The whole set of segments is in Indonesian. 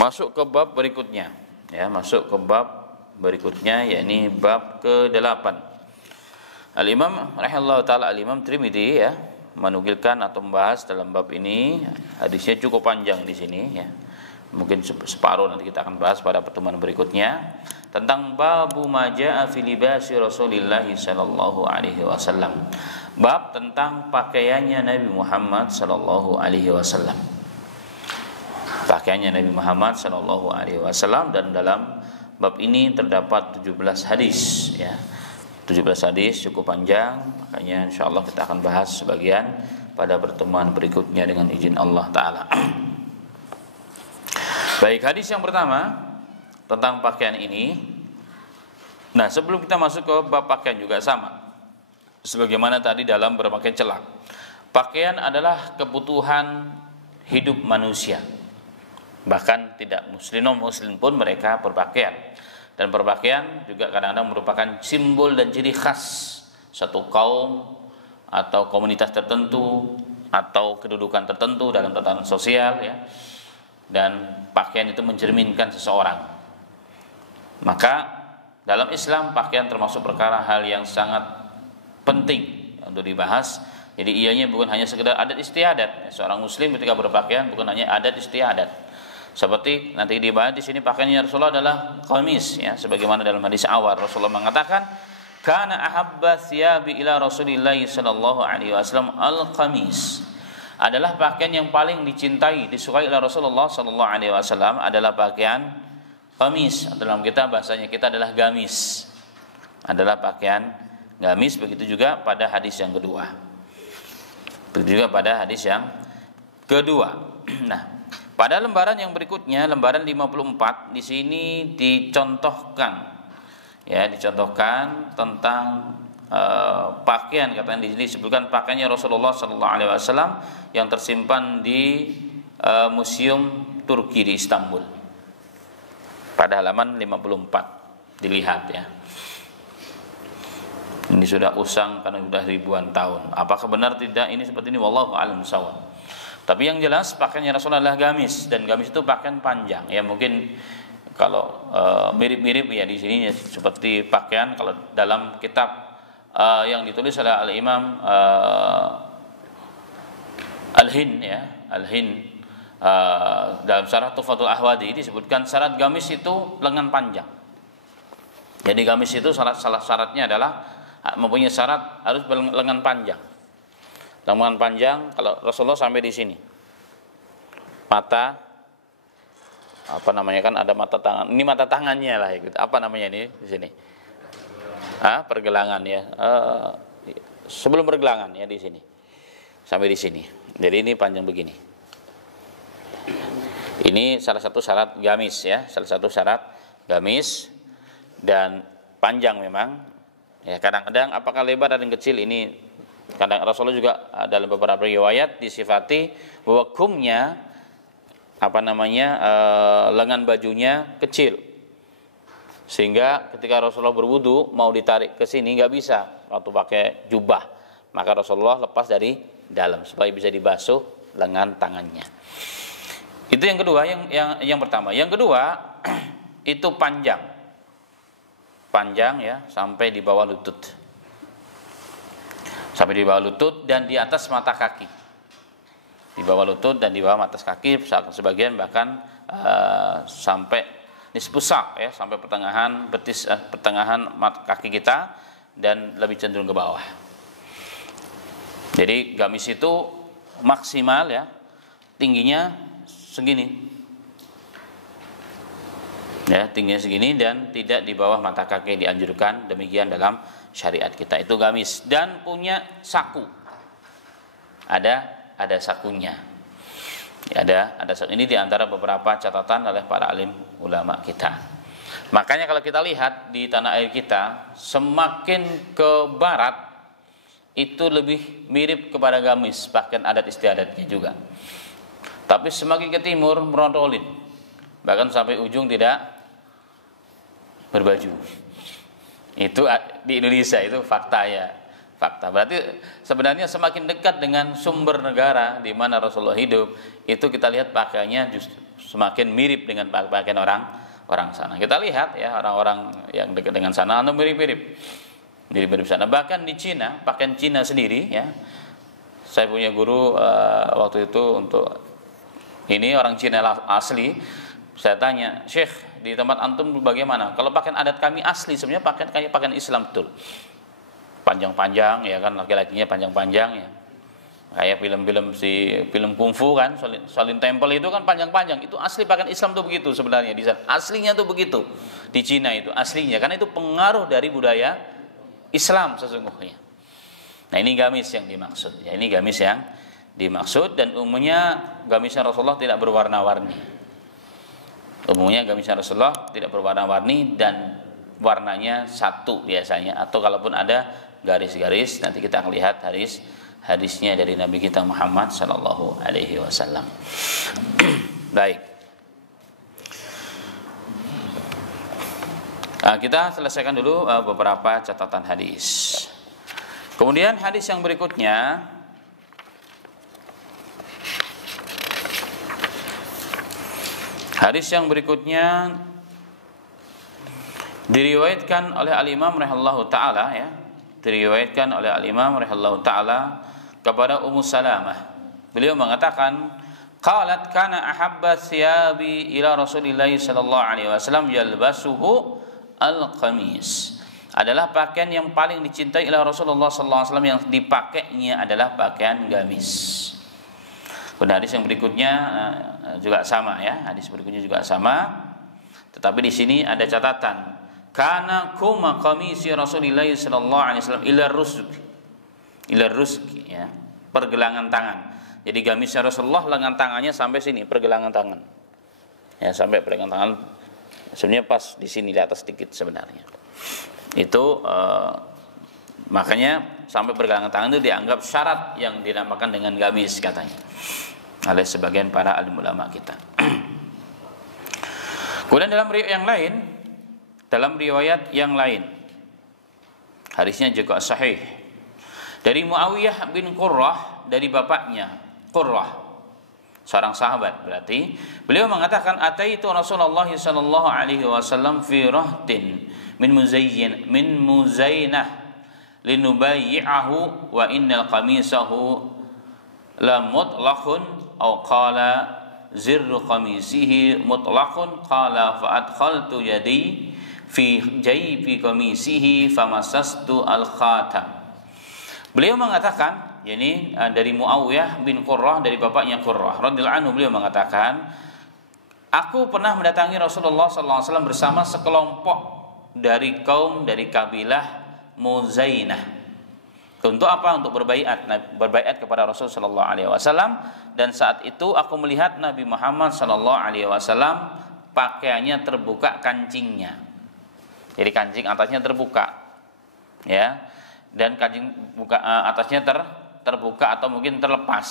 Masuk ke bab berikutnya, ya, masuk ke bab berikutnya, yakni bab ke-8. Al-Imam rahimahullah taala, Al-Imam Tirmidzi ya menukilkan atau membahas dalam bab ini, hadisnya cukup panjang di sini ya. Mungkin separuh nanti kita akan bahas pada pertemuan berikutnya tentang babu majaa fi libasi Rasulillah sallallahu alaihi wasallam. Bab tentang pakaiannya Nabi Muhammad sallallahu alaihi wasallam. Pakaiannya Nabi Muhammad sallallahu alaihi wasallam, dan dalam bab ini terdapat 17 hadis ya. 17 hadis cukup panjang, makanya insyaallah kita akan bahas sebagian pada pertemuan berikutnya dengan izin Allah taala. Baik, hadis yang pertama tentang pakaian ini. Nah, sebelum kita masuk ke bab pakaian juga sama. Sebagaimana tadi dalam berbagai celak. Pakaian adalah kebutuhan hidup manusia. Bahkan tidak muslim pun mereka berpakaian. Dan berpakaian juga kadang-kadang merupakan simbol dan ciri khas satu kaum atau komunitas tertentu atau kedudukan tertentu dalam tatanan sosial ya. Dan pakaian itu mencerminkan seseorang. Maka dalam Islam pakaian termasuk perkara hal yang sangat penting untuk dibahas. Jadi ianya bukan hanya sekedar adat istiadat. Seorang muslim ketika berpakaian bukan hanya adat istiadat. Seperti nanti dibahas di sini, pakaiannya Rasulullah adalah qamis ya, sebagaimana dalam hadis awal Rasulullah mengatakan kana ahabba thiyabi ila Rasulillah sallallahu alaihi wasallam al-qamis. Adalah pakaian yang paling dicintai, disukai oleh Rasulullah sallallahu alaihi wasallam adalah pakaian qamis. Dalam kita bahasanya kita adalah gamis. Adalah pakaian gamis. Begitu juga pada hadis yang kedua. Begitu juga pada hadis yang kedua. Nah, pada lembaran yang berikutnya, lembaran 54, di sini dicontohkan ya, dicontohkan tentang pakaian, katanya di sini disebutkan pakaiannya Rasulullah sallallahu alaihi wasallam yang tersimpan di Museum Turki di Istanbul. Pada halaman 54 dilihat ya. Ini sudah usang karena sudah ribuan tahun. Apakah benar tidak ini seperti ini? Wallahu a'lam bishawab. Tapi yang jelas pakaiannya Rasulullah adalah gamis, dan gamis itu pakaian panjang. Ya mungkin kalau mirip-mirip ya di sini ya, seperti pakaian kalau dalam kitab yang ditulis oleh Al-Imam Al-Hind ya, Al-Hind dalam Syarah Tuhfatul Ahwadi disebutkan syarat gamis itu lengan panjang. Jadi gamis itu syaratnya adalah mempunyai syarat harus lengan panjang. Lengan panjang kalau Rasulullah sampai di sini. Mata apa namanya, kan ada mata tangan. Ini mata tangannya lah gitu. Apa namanya ini di sini? Pergelangan ya. Sebelum pergelangan ya di sini. Sampai di sini. Jadi ini panjang begini. Ini salah satu syarat gamis ya, salah satu syarat gamis, dan panjang memang. Ya, kadang-kadang apakah lebar dan kecil ini kadang Rasulullah juga dalam beberapa riwayat disifati bahwa kumnya lengan bajunya kecil. Sehingga ketika Rasulullah berwudu mau ditarik ke sini nggak bisa waktu pakai jubah. Maka Rasulullah lepas dari dalam supaya bisa dibasuh lengan tangannya. Itu yang kedua, yang pertama. Yang kedua itu panjang. Panjang ya, sampai di bawah lutut. Sampai di bawah lutut dan di atas mata kaki. Di bawah lutut dan di bawah atas kaki, sebagian bahkan sampai nispusak ya, sampai pertengahan betis, pertengahan mata kaki kita dan lebih cenderung ke bawah. Jadi gamis itu maksimal ya, tingginya segini. Ya, tingginya segini dan tidak di bawah mata kaki, dianjurkan demikian dalam syariat kita. Itu gamis dan punya saku. Ada sakunya. Ya, ada saku. Ini diantara beberapa catatan oleh para alim ulama kita. Makanya kalau kita lihat di tanah air kita, semakin ke barat itu lebih mirip kepada gamis, bahkan adat istiadatnya juga. Tapi semakin ke timur merontrolin, bahkan sampai ujung tidak berbaju. Itu di Indonesia, itu fakta ya. Fakta. Berarti sebenarnya semakin dekat dengan sumber negara di mana Rasulullah hidup, itu kita lihat pakaiannya justru semakin mirip dengan pakaian orang sana. Kita lihat ya, orang-orang yang dekat dengan sana mirip-mirip sana. Bahkan di Cina, pakaian Cina sendiri ya. Saya punya guru waktu itu untuk ini orang Cina asli. Saya tanya, "Syekh, di tempat antum bagaimana? Kalau pakaian adat kami asli sebenarnya pakaian Islam betul. Panjang-panjang ya kan, laki-lakinya panjang-panjang ya. Kayak film kungfu kan, Shaolin Temple itu kan panjang-panjang. Itu asli pakaian Islam tuh begitu sebenarnya di sana. Aslinya tuh begitu. Di Cina itu aslinya, karena itu pengaruh dari budaya Islam sesungguhnya. Nah, ini gamis yang dimaksud. Ya, ini gamis yang dimaksud, dan umumnya gamisnya Rasulullah tidak berwarna-warni. Umumnya gamisnya Rasulullah tidak berwarna-warni dan warnanya satu biasanya, atau kalaupun ada garis-garis, nanti kita akan lihat hadisnya dari Nabi kita Muhammad sallallahu alaihi wasallam. Baik. Nah, kita selesaikan dulu beberapa catatan hadis. Kemudian hadis yang berikutnya diriwayatkan oleh Al-Imam rahimahullahu taala ya. Diriwayatkan oleh Al-Imam rahimahullahu taala kepada Ummu Salamah. Beliau mengatakan, qalat kana ahabba thiyabi ila Rasulillah sallallahu alaihi wasallam yalbasuhu al-qamis. Adalah pakaian yang paling dicintai oleh Rasulullah sallallahu alaihi wasallam, yang dipakainya adalah pakaian gamis. Kemudian hadis yang berikutnya juga sama ya. Hadis berikutnya juga sama. Tetapi di sini ada catatan. Kana kuma qamisi Rasulillah sallallahu alaihi wasallam ila rusq ya, pergelangan tangan. Jadi gamisnya Rasulullah lengan tangannya sampai sini, pergelangan tangan. Ya, sampai pergelangan tangan. Sebenarnya pas di sini, di atas sedikit sebenarnya. Itu makanya sampai pergelangan tangan itu dianggap syarat yang dinamakan dengan gamis katanya oleh sebagian para alim ulama kita. Kemudian dalam riwayat yang lain hadisnya juga sahih dari Muawiyah bin Qurrah, dari bapaknya Qurrah, seorang sahabat berarti. Beliau mengatakan, ataitu Rasulullah sallallahu alaihi wasallam fi rahtin min Muzainah linubayyi'ahu wa innal qamisahu la mutlaqun aw qala zirru qamisihi mutlaqun qala fa adkhaltu yadi fi jaybi qamisihi famasastu al-khatam. Beliau mengatakan, ini dari Muawiyah bin Qurrah, dari bapaknya Qurrah radhiyallahu anhu, beliau mengatakan, aku pernah mendatangi Rasulullah sallallahu alaihi wasallam bersama sekelompok dari kabilah Muzainah. Untuk apa? Untuk berbaiat kepada Rasul sallallahu alaihi wasallam. Dan saat itu aku melihat Nabi Muhammad sallallahu alaihi wasallam pakaiannya terbuka kancingnya. Jadi kancing atasnya terbuka. Ya. Dan kancing atasnya terbuka atau mungkin terlepas.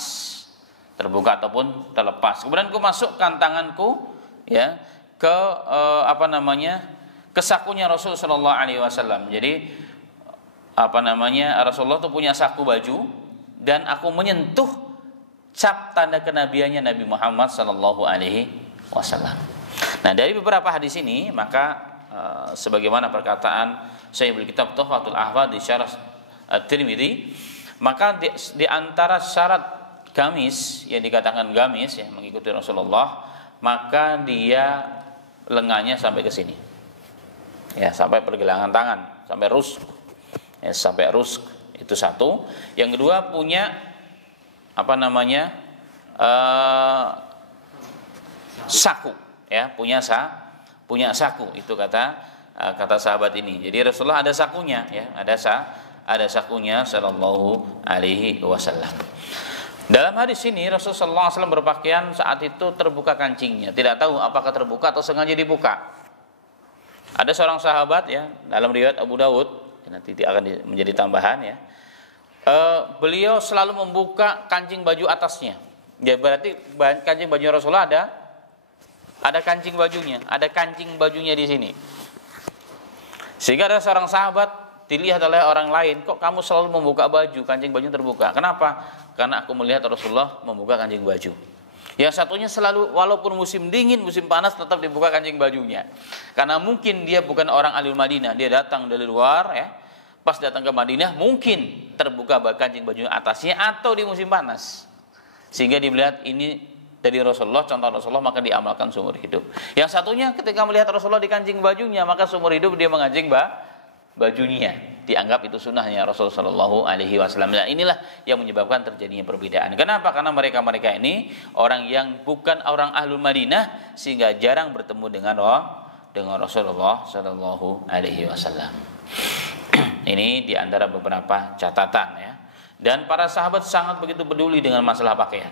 Terbuka ataupun terlepas. Kemudian aku masukkan tanganku ya ke ke sakunya Rasul sallallahu alaihi wasallam. Jadi Rasulullah itu punya saku baju, dan aku menyentuh cap tanda kenabiannya Nabi Muhammad sallallahu alaihi wasallam. Nah, dari beberapa hadis ini maka sebagaimana perkataan Syaikh Kitab Tuhfatul Ahfadh di Syarah At-Tirmidzi, maka di antara syarat gamis yang dikatakan gamis ya, mengikuti Rasulullah, maka dia lengannya sampai ke sini. Ya, sampai pergelangan tangan, sampai rusk. Ya, sampai rusk, itu satu. Yang kedua punya saku ya, punya saku, itu kata sahabat ini. Jadi Rasulullah ada sakunya ya, ada sakunya sallallahu alaihi wasallam. Dalam hadis ini Rasulullah sallallahu alaihi wasallam berpakaian saat itu terbuka kancingnya, tidak tahu apakah terbuka atau sengaja dibuka. Ada seorang sahabat ya, dalam riwayat Abu Dawud, nanti akan menjadi tambahan ya. Beliau selalu membuka kancing baju atasnya. Ya, berarti kancing baju Rasulullah ada kancing bajunya di sini. Sehingga ada seorang sahabat dilihat oleh orang lain, kok kamu selalu membuka baju, kancing baju terbuka. Kenapa? Karena aku melihat Rasulullah membuka kancing baju. Yang satunya selalu walaupun musim dingin, musim panas tetap dibuka kancing bajunya. Karena mungkin dia bukan orang ahli Madinah, dia datang dari luar ya. Pas datang ke Madinah mungkin terbuka kancing bajunya atasnya atau di musim panas. Sehingga dilihat ini dari Rasulullah, contoh Rasulullah, maka diamalkan seumur hidup. Yang satunya ketika melihat Rasulullah dikancing bajunya, maka seumur hidup dia mengancing bajunya. Dianggap itu sunnahnya Rasulullah Shallallahu Alaihi Wasallam. Nah, inilah yang menyebabkan terjadinya perbedaan. Kenapa? Karena mereka ini orang yang bukan orang ahlul Madinah, sehingga jarang bertemu dengan Rasulullah Shallallahu Alaihi Wasallam. Ini diantara beberapa catatan ya. Dan para sahabat sangat begitu peduli dengan masalah pakaian.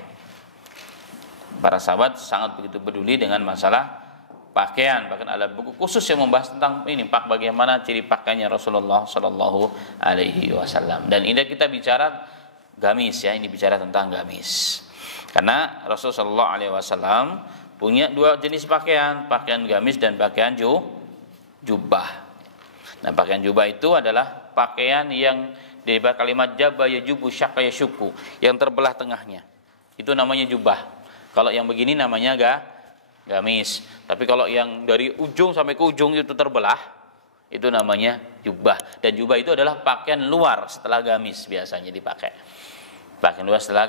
Para sahabat sangat begitu peduli dengan masalah pakaian, bahkan ada buku khusus yang membahas tentang ini, bagaimana ciri pakaiannya Rasulullah Shallallahu Alaihi Wasallam. Dan ini kita bicara gamis ya, ini bicara tentang gamis. Karena Rasulullah Shallallahu Alaihi Wasallam punya dua jenis pakaian, pakaian gamis dan pakaian jubah. Nah, pakaian jubah itu adalah pakaian yang dari kalimat jabba yajubu syaqqa yashukku, yang terbelah tengahnya. Itu namanya jubah. Kalau yang begini namanya gamis. Tapi kalau yang dari ujung sampai ke ujung itu terbelah, itu namanya jubah. Dan jubah itu adalah pakaian luar setelah gamis biasanya dipakai. Pakaian luar setelah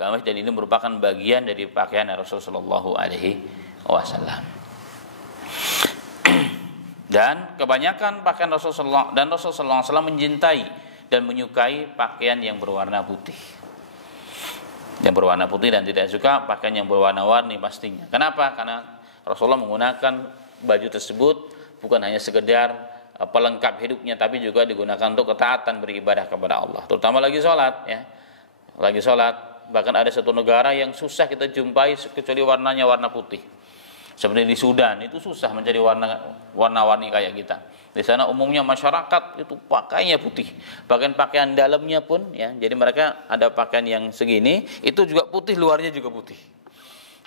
gamis, dan ini merupakan bagian dari pakaian Rasulullah Shallallahu Alaihi Wasallam. Dan kebanyakan pakaian Rasulullah SAW mencintai dan menyukai pakaian yang berwarna putih. Yang berwarna putih, dan tidak suka pakaian yang berwarna-warni pastinya. Kenapa? Karena Rasulullah menggunakan baju tersebut bukan hanya sekedar pelengkap hidupnya, tapi juga digunakan untuk ketaatan beribadah kepada Allah. Terutama lagi sholat ya. Lagi sholat, bahkan ada satu negara yang susah kita jumpai kecuali warnanya warna putih. Seperti di Sudan, itu susah mencari warna-warni kayak kita. Di sana umumnya masyarakat itu pakainya putih. Bahkan pakaian dalamnya pun ya, jadi mereka ada pakaian yang segini, itu juga putih, luarnya juga putih.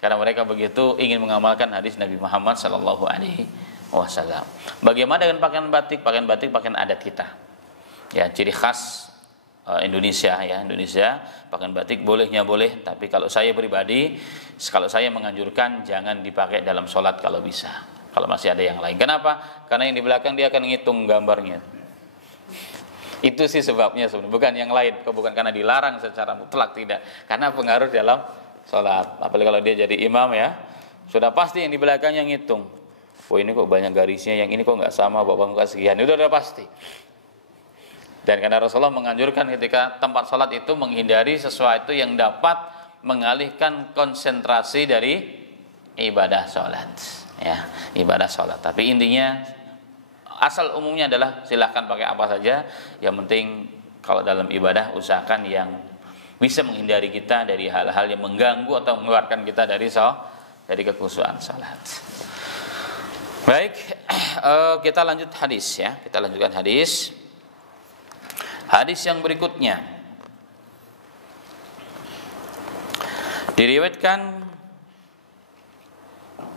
Karena mereka begitu ingin mengamalkan hadis Nabi Muhammad sallallahu alaihi wasallam. Bagaimana dengan pakaian batik? Pakaian batik pakaian adat kita. Ya, ciri khas Indonesia ya, Indonesia. Pakaian batik bolehnya boleh, tapi kalau saya pribadi, kalau saya menganjurkan jangan dipakai dalam sholat kalau bisa. Kalau masih ada yang lain. Kenapa? Karena yang di belakang dia akan ngitung gambarnya. Itu sih sebabnya sebenarnya, bukan yang lain. Bukan karena dilarang secara mutlak, tidak. Karena pengaruh dalam sholat. Apalagi kalau dia jadi imam ya, sudah pasti yang di belakangnya ngitung. Oh, ini kok banyak garisnya, yang ini kok nggak sama, bapak muka sekian. Itu udah pasti. Dan karena Rasulullah menganjurkan ketika tempat sholat itu menghindari sesuatu yang dapat mengalihkan konsentrasi dari ibadah sholat. Ya, ibadah sholat. Tapi intinya asal umumnya adalah silahkan pakai apa saja. Yang penting kalau dalam ibadah usahakan yang bisa menghindari kita dari hal-hal yang mengganggu atau mengeluarkan kita dari kekhusyuan sholat. Baik, kita lanjut hadis ya. Kita lanjutkan hadis. Hadis yang berikutnya diriwayatkan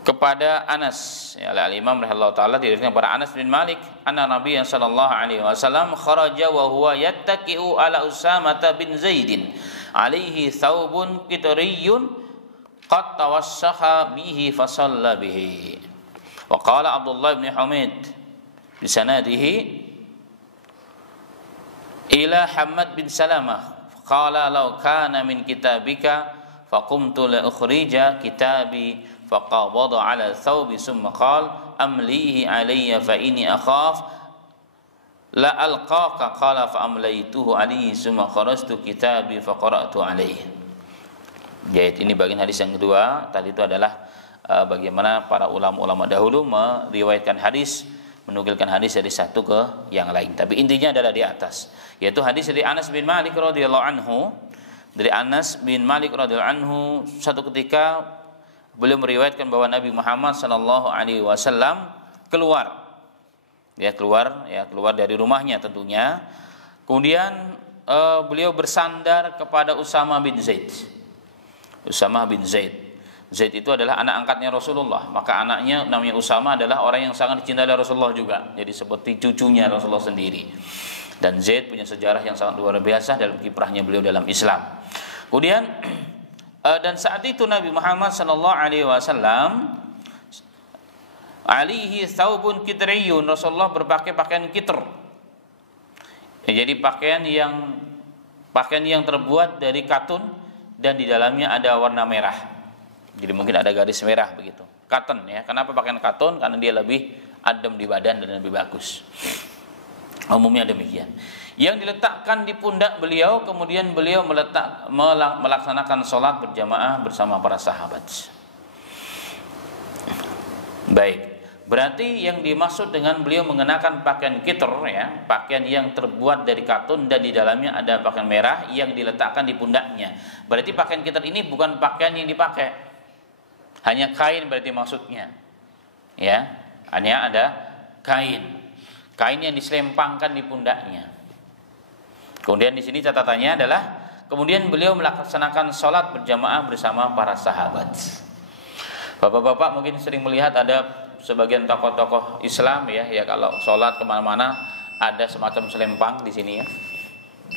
kepada Anas ya, al-Imam rahimahullah taala, diriwayatkan kepada Anas bin Malik anna Nabi sallallahu alaihi wasallam kharaja wa huwa yattaqi'u ala Usamah bin Zaidin alaihi thawbun qitriyyun qad tawassakha bihi fa shalla bihi. Wa qala Abdullah bin Humaid bi sanadihi ila Hamad bin Salamah qala law kana min kitabika faqumtu la ukhrija kitabi faqabada ala thawbi summa qala amlihi alayya fa inni akhaf la alqaqa qala fa amlaytuhu alayhi summa kharajtu kitabi fa qara'tu alayhi. Jadi ini bagian hadis yang kedua. Tadi itu adalah bagaimana para ulama-ulama dahulu meriwayatkan hadis, menukilkan hadis dari satu ke yang lain. Tapi intinya adalah di atas, yaitu hadis dari Anas bin Malik radhiyallahu anhu. Dari Anas bin Malik radhiyallahu anhu, satu ketika beliau meriwayatkan bahwa Nabi Muhammad sallallahu alaihi wasallam keluar dari rumahnya tentunya. Kemudian beliau bersandar kepada Usamah bin Zaid. Usamah bin Zaid. Zaid itu adalah anak angkatnya Rasulullah. Maka anaknya namanya Usamah adalah orang yang sangat dicintai oleh Rasulullah juga. Jadi seperti cucunya Rasulullah sendiri. Dan Zaid punya sejarah yang sangat luar biasa dalam kiprahnya beliau dalam Islam. Kemudian Dan saat itu Nabi Muhammad sallallahu alaihi wasallam alaihi thawbun kitriyun, Rasulullah berpakai pakaian kitr. Ya, jadi pakaian yang terbuat dari katun dan di dalamnya ada warna merah. Jadi mungkin ada garis merah begitu. Katun ya. Kenapa pakaian katun? Karena dia lebih adem di badan dan lebih bagus. Umumnya demikian. Yang diletakkan di pundak beliau, kemudian beliau melaksanakan sholat berjamaah bersama para sahabat. Baik. Berarti yang dimaksud dengan beliau mengenakan pakaian kitr ya, pakaian yang terbuat dari katun dan di dalamnya ada pakaian merah yang diletakkan di pundaknya. Berarti pakaian kitr ini bukan pakaian yang dipakai, hanya kain berarti maksudnya. Ya, hanya ada kain yang diselempangkan di pundaknya. Kemudian di sini catatannya adalah kemudian beliau melaksanakan sholat berjamaah bersama para sahabat. Bapak-bapak mungkin sering melihat ada sebagian tokoh-tokoh Islam ya kalau sholat kemana-mana ada semacam selempang di sini ya,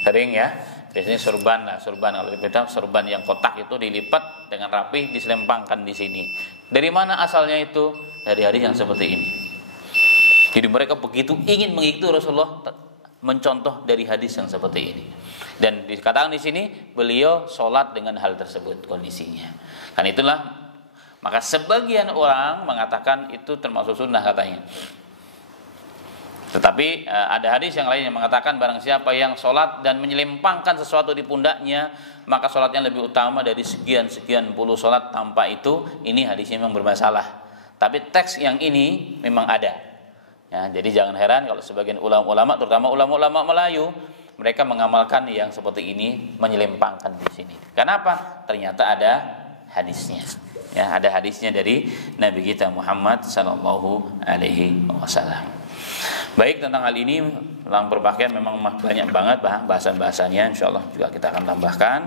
sering ya, biasanya surban kalau kita surban yang kotak itu dilipat dengan rapi diselempangkan di sini. Dari mana asalnya itu? Dari hadis yang seperti ini. Jadi mereka begitu ingin mengikuti Rasulullah, mencontoh dari hadis yang seperti ini. Dan dikatakan di sini beliau sholat dengan hal tersebut kondisinya. Kan itulah. Maka sebagian orang mengatakan itu termasuk sunnah katanya. Tetapi ada hadis yang lain yang mengatakan barang siapa yang sholat dan menyelempangkan sesuatu di pundaknya, maka sholatnya lebih utama dari sekian puluh sholat tanpa itu. Ini hadisnya memang bermasalah. Tapi teks yang ini memang ada. Ya, jadi jangan heran kalau sebagian ulama-ulama, terutama ulama-ulama Melayu, mereka mengamalkan yang seperti ini, menyelempangkan di sini. Kenapa? Ternyata ada hadisnya. Ya, ada hadisnya dari Nabi kita Muhammad sallallahu alaihi wasallam. Baik, tentang hal ini tentang berpakaian memang banyak banget bahasan-bahasanya, insyaallah juga kita akan tambahkan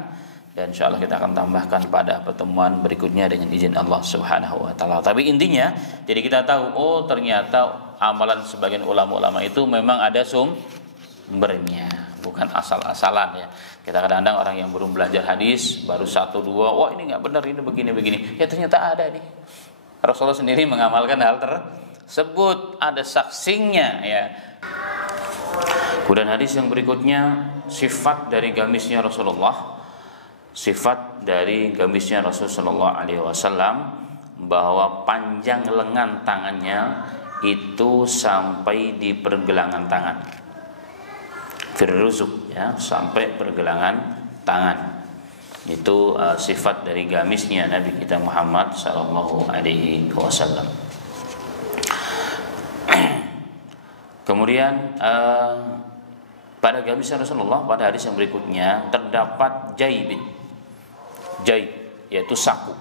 dan insyaallah kita akan tambahkan pada pertemuan berikutnya dengan izin Allah Subhanahu wa taala. Tapi intinya jadi kita tahu ternyata amalan sebagian ulama-ulama itu memang ada sumbernya, bukan asal-asalan ya. Kita kadang-kadang orang yang belum belajar hadis baru 1-2, wah ini nggak benar, ini begini. Ya ternyata ada nih. Rasulullah sendiri mengamalkan hal tersebut, ada saksinya ya. Kemudian hadis yang berikutnya sifat dari gamisnya Rasulullah. Sifat dari gamisnya Rasulullah alaihi wasallam bahwa panjang lengan tangannya itu sampai di pergelangan tangan. Firruzuk ya, sampai pergelangan tangan. Itu sifat dari gamisnya Nabi kita Muhammad sallallahu alaihi wasallam. Kemudian pada gamisnya Rasulullah pada hadis yang berikutnya terdapat jaib yaitu saku.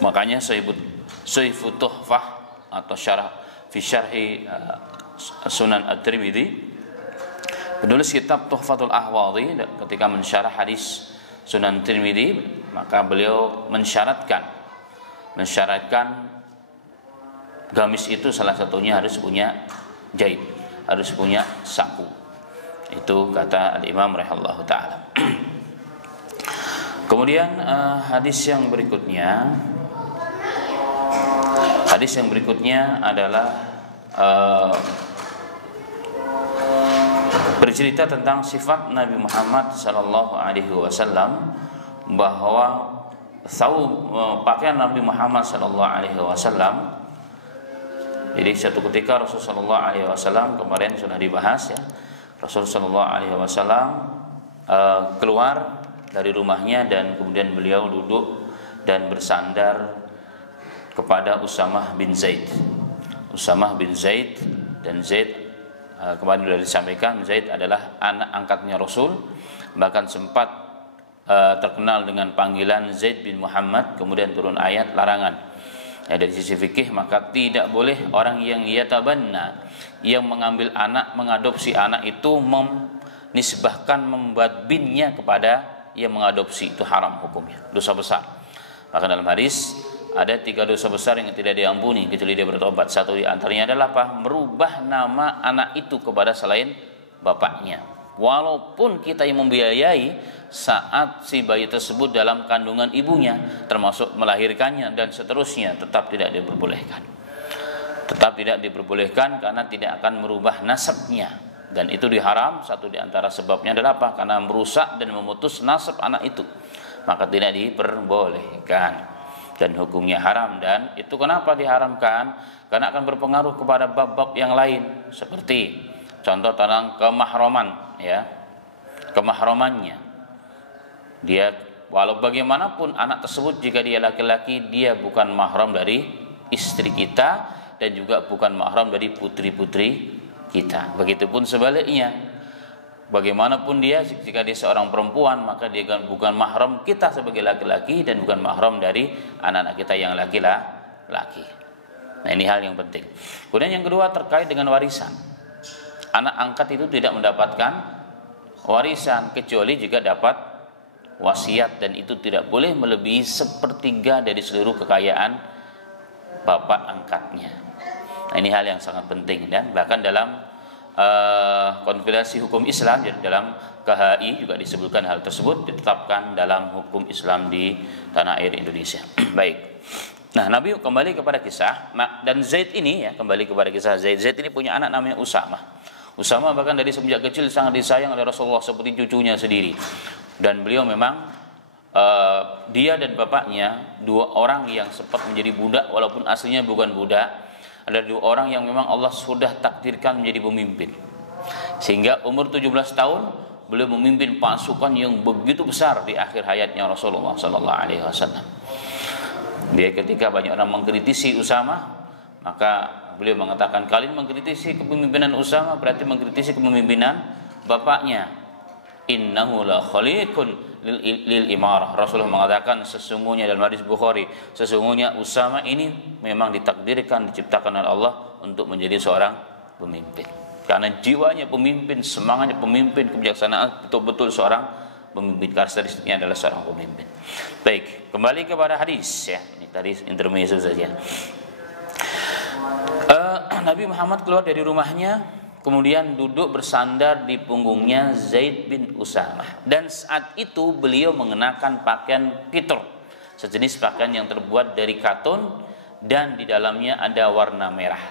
Makanya Saifut Tuhfah atau syarhi Sunan At-Tirmidzi, penulis kitab Tuhfatul Ahwadhi ketika mensyarah hadis Sunan Tirmidzi, maka beliau mensyaratkan gamis itu salah satunya harus punya jaib, harus punya saku. Itu kata Al-Imam rahimahullahu taala. Kemudian hadis yang berikutnya adalah bercerita tentang sifat Nabi Muhammad sallallahu alaihi wasallam, bahwa pakaian Nabi Muhammad sallallahu alaihi wasallam. Jadi satu ketika Rasulullah sallallahu alaihi wasallam, kemarin sudah dibahas ya, Rasulullah sallallahu alaihi wasallam keluar dari rumahnya dan kemudian beliau duduk dan bersandar kepada Usamah bin Zaid. Dan Zaid kemarin sudah disampaikan, Zaid adalah anak angkatnya Rasul, bahkan sempat terkenal dengan panggilan Zaid bin Muhammad. Kemudian turun ayat larangan. Ya, dari sisi fikih maka tidak boleh orang yang yatabanna, yang mengambil anak, mengadopsi anak itu menisbahkan, membuat binnya kepada yang mengadopsi, itu haram hukumnya, dosa besar. Maka dalam hadis ada 3 dosa besar yang tidak diampuni kecuali dia bertobat. Satu di antaranya adalah apa? Merubah nama anak itu kepada selain bapaknya. walaupun kita yang membiayai saat si bayi tersebut dalam kandungan ibunya, termasuk melahirkannya dan seterusnya, tetap tidak diperbolehkan. Tetap tidak diperbolehkan karena tidak akan merubah nasabnya, dan itu diharam. Satu di antara sebabnya adalah apa? Karena merusak dan memutus nasab anak itu, maka tidak diperbolehkan dan hukumnya haram. Dan itu kenapa diharamkan? Karena akan berpengaruh kepada bab-bab yang lain, seperti contoh tentang kemahraman, ya, kemahramannya. Dia walau bagaimanapun anak tersebut, jika dia laki-laki, dia bukan mahram dari istri kita dan juga bukan mahram dari putri-putri kita. Begitupun sebaliknya, bagaimanapun dia, jika dia seorang perempuan, maka dia bukan mahram kita sebagai laki-laki dan bukan mahram dari anak-anak kita yang laki-laki. Nah, ini hal yang penting. Kemudian yang kedua terkait dengan warisan. Anak angkat itu tidak mendapatkan warisan kecuali jika dapat wasiat, dan itu tidak boleh melebihi 1/3 dari seluruh kekayaan bapak angkatnya. Nah, ini hal yang sangat penting, dan bahkan dalam konfederasi hukum Islam, jadi dalam KHI juga disebutkan hal tersebut, ditetapkan dalam hukum Islam di tanah air Indonesia. Baik. Nah, Nabi kembali kepada kisah, dan Zaid ini, ya, kembali kepada kisah Zaid. Zaid ini punya anak namanya Usamah. Usamah bahkan dari semenjak kecil sangat disayang oleh Rasulullah seperti cucunya sendiri. Dan beliau memang dia dan bapaknya dua orang yang sempat menjadi budak, walaupun aslinya bukan budak. Ada dua orang yang memang Allah sudah takdirkan menjadi pemimpin. Sehingga umur 17 tahun beliau memimpin pasukan yang begitu besar di akhir hayatnya Rasulullah sallallahu alaihi wasallam. Dia ketika banyak orang mengkritisi Usamah, maka beliau mengatakan, kalian mengkritisi kepemimpinan Usamah berarti mengkritisi kepemimpinan bapaknya. Innahu la khaliqun lil imarah. Rasulullah mengatakan sesungguhnya dalam hadis Bukhari, sesungguhnya Usamah ini memang ditakdirkan, diciptakan oleh Allah untuk menjadi seorang pemimpin. Karena jiwanya pemimpin, semangatnya pemimpin, kebijaksanaan, betul-betul seorang pemimpin, karakteristiknya adalah seorang pemimpin. Baik, kembali kepada hadis, ya. Ini tadi intermezzo saja. Nabi Muhammad keluar dari rumahnya, kemudian duduk bersandar di punggungnya Zaid bin Usamah. Dan saat itu beliau mengenakan pakaian kitur, sejenis pakaian yang terbuat dari katun dan di dalamnya ada warna merah,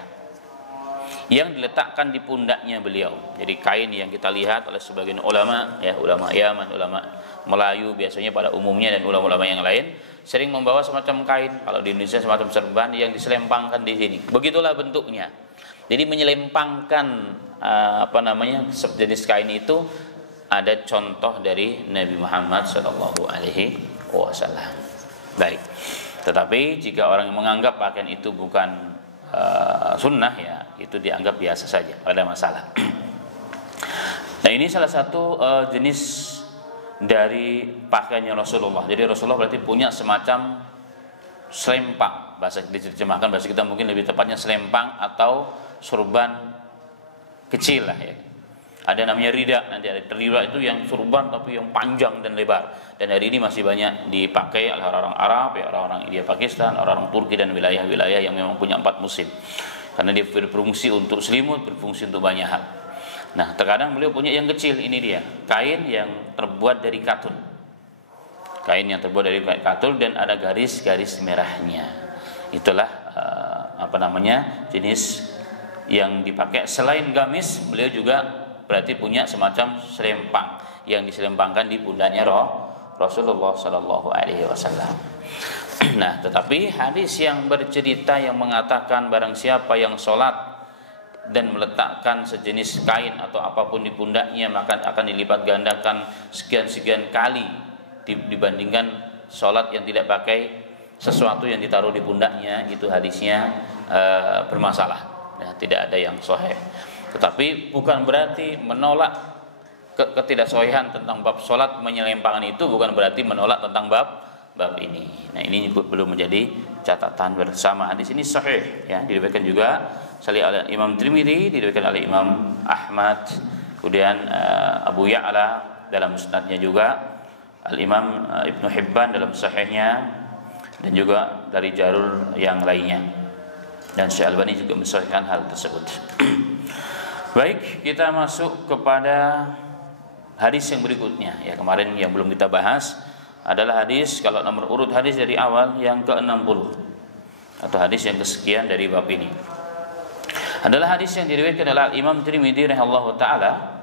yang diletakkan di pundaknya beliau. Jadi kain yang kita lihat oleh sebagian ulama, ya, ulama Yaman, ulama Melayu biasanya pada umumnya, dan ulama-ulama yang lain sering membawa semacam kain, kalau di Indonesia semacam serban yang diselempangkan di sini. Begitulah bentuknya. Jadi menyelempangkan sejenis kain itu ada contoh dari Nabi Muhammad sallallahu alaihi wasallam. Baik. Tetapi jika orang yang menganggap pakaian itu bukan sunnah, ya, itu dianggap biasa saja, tidak ada masalah. Nah, ini salah satu jenis dari pakaiannya Rasulullah. Jadi Rasulullah berarti punya semacam selempang, bahasa diterjemahkan bahasa kita mungkin lebih tepatnya selempang atau surban kecil lah, ya. Ada namanya rida, nanti ada rida itu yang surban tapi yang panjang dan lebar. Dan hari ini masih banyak dipakai oleh orang-orang Arab, ya, orang-orang India, Pakistan, orang-orang Turki dan wilayah-wilayah yang memang punya 4 musim. Karena dia berfungsi untuk selimut, berfungsi untuk banyak hal. Nah, terkadang beliau punya yang kecil, ini dia, kain yang terbuat dari katun. Kain yang terbuat dari katun dan ada garis-garis merahnya. Itulah jenis yang dipakai. Selain gamis, beliau juga berarti punya semacam selempang yang diselempangkan di pundaknya Rasulullah sallallahu alaihi wasallam. Nah, tetapi hadis yang bercerita yang mengatakan barang siapa yang sholat dan meletakkan sejenis kain atau apapun di pundaknya, maka akan dilipat gandakan sekian-sekian kali dibandingkan sholat yang tidak pakai sesuatu yang ditaruh di pundaknya, itu hadisnya bermasalah, ya, tidak ada yang sahih. Tetapi bukan berarti menolak ketidaksahihan tentang bab sholat menyelempangkan, itu bukan berarti menolak tentang bab ini. Nah, ini belum menjadi catatan bersama. Hadis ini sahih, ya, diriwayatkan juga oleh Imam Tirmidzi, diriwayatkan oleh Imam Ahmad, kemudian Abu Ya'la dalam musnadnya juga, Al-Imam Ibnu Hibban dalam sahihnya, dan juga dari jalur yang lainnya. Dan Syekh Albani juga mensahihkan hal tersebut. Baik, kita masuk kepada hadis yang berikutnya. Ya, kemarin yang belum kita bahas adalah hadis, kalau nomor urut hadis dari awal, yang ke-60 atau hadis yang kesekian dari bab ini. Adalah hadis yang diriwayatkan oleh Imam Tirmidzi rahimahullahu taala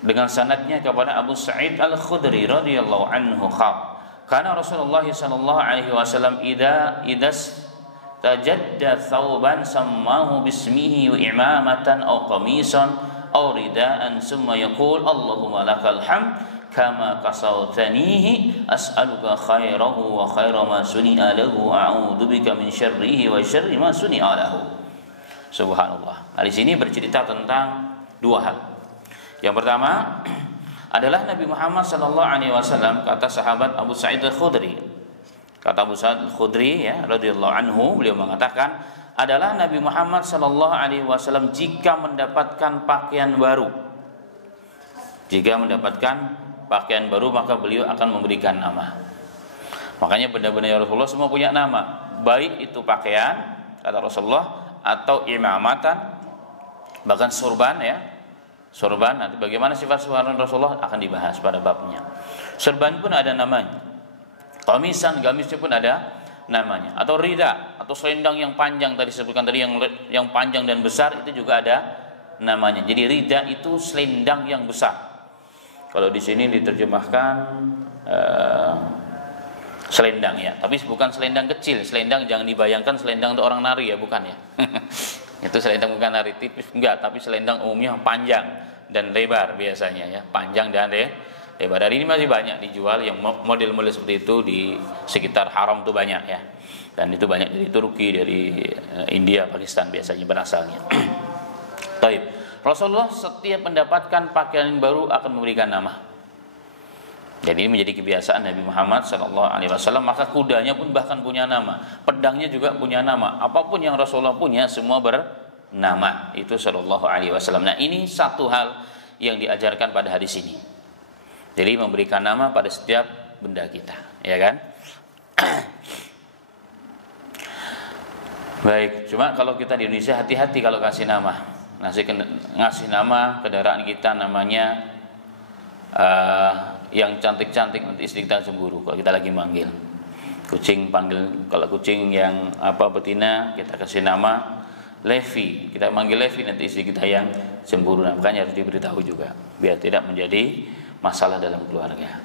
dengan sanadnya kepada Abu Sa'id Al-Khudri radhiyallahu anhu qala kana Rasulullah sallallahu alaihi wasallam idas tajadda thawban sammahu bismihi wa imamatan aw qamisan aw ridaan summa yaqul Allahumma lakal hamd kama kasawtanihi as'aluka khairahu wa khaira ma suni'a lahu a'udzu bika min syarrihi wa syarri ma suni'a lahu. Subhanallah. Hadis ini bercerita tentang dua hal. Yang pertama adalah Nabi Muhammad sallallahu alaihi wasallam, kata sahabat Abu Sa'id Al-Khudri. Kata Abu Sa'id Al-Khudri ya radhiyallahu anhu, beliau mengatakan adalah Nabi Muhammad sallallahu alaihi wasallam jika mendapatkan pakaian baru. Jika mendapatkan pakaian baru maka beliau akan memberikan nama. Makanya benda-benda Rasulullah semua punya nama, baik itu pakaian kata Rasulullah atau imamatan, bahkan surban ya. Surban, nanti bagaimana sifat surban Rasulullah akan dibahas pada babnya. Surban pun ada namanya. Qamisan, gamisnya pun ada namanya. Atau rida, atau selendang yang panjang tadi disebutkan tadi, yang panjang dan besar itu juga ada namanya. Jadi rida itu selendang yang besar. Kalau di sini diterjemahkan selendang ya, tapi bukan selendang kecil. Selendang jangan dibayangkan selendang untuk orang nari ya, bukan ya. Itu selendang bukan nari tipis, enggak, tapi selendang umumnya panjang dan lebar biasanya ya, panjang dan lebar. Dari ini masih banyak dijual yang model-model seperti itu di sekitar haram tuh banyak ya. Dan itu banyak dari Turki, dari India, Pakistan biasanya berasalnya. Baik. Rasulullah setiap mendapatkan pakaian baru akan memberikan nama. Jadi ini menjadi kebiasaan Nabi Muhammad SAW. Maka kudanya pun bahkan punya nama, pedangnya juga punya nama. Apapun yang Rasulullah punya semua bernama. Itu Sallallahu Alaihi Wasallam. Nah, ini satu hal yang diajarkan pada hadis ini. Jadi memberikan nama pada setiap benda kita, ya kan? Baik, cuma kalau kita di Indonesia hati-hati kalau kasih nama. Ngasih nama kendaraan kita namanya yang cantik-cantik, nanti istri kita cemburu kalau kita lagi manggil. Kucing panggil, kalau kucing yang betina kita kasih nama Levi, kita manggil Levi, nanti istri kita yang cemburu. Nah, makanya harus diberitahu juga biar tidak menjadi masalah dalam keluarga.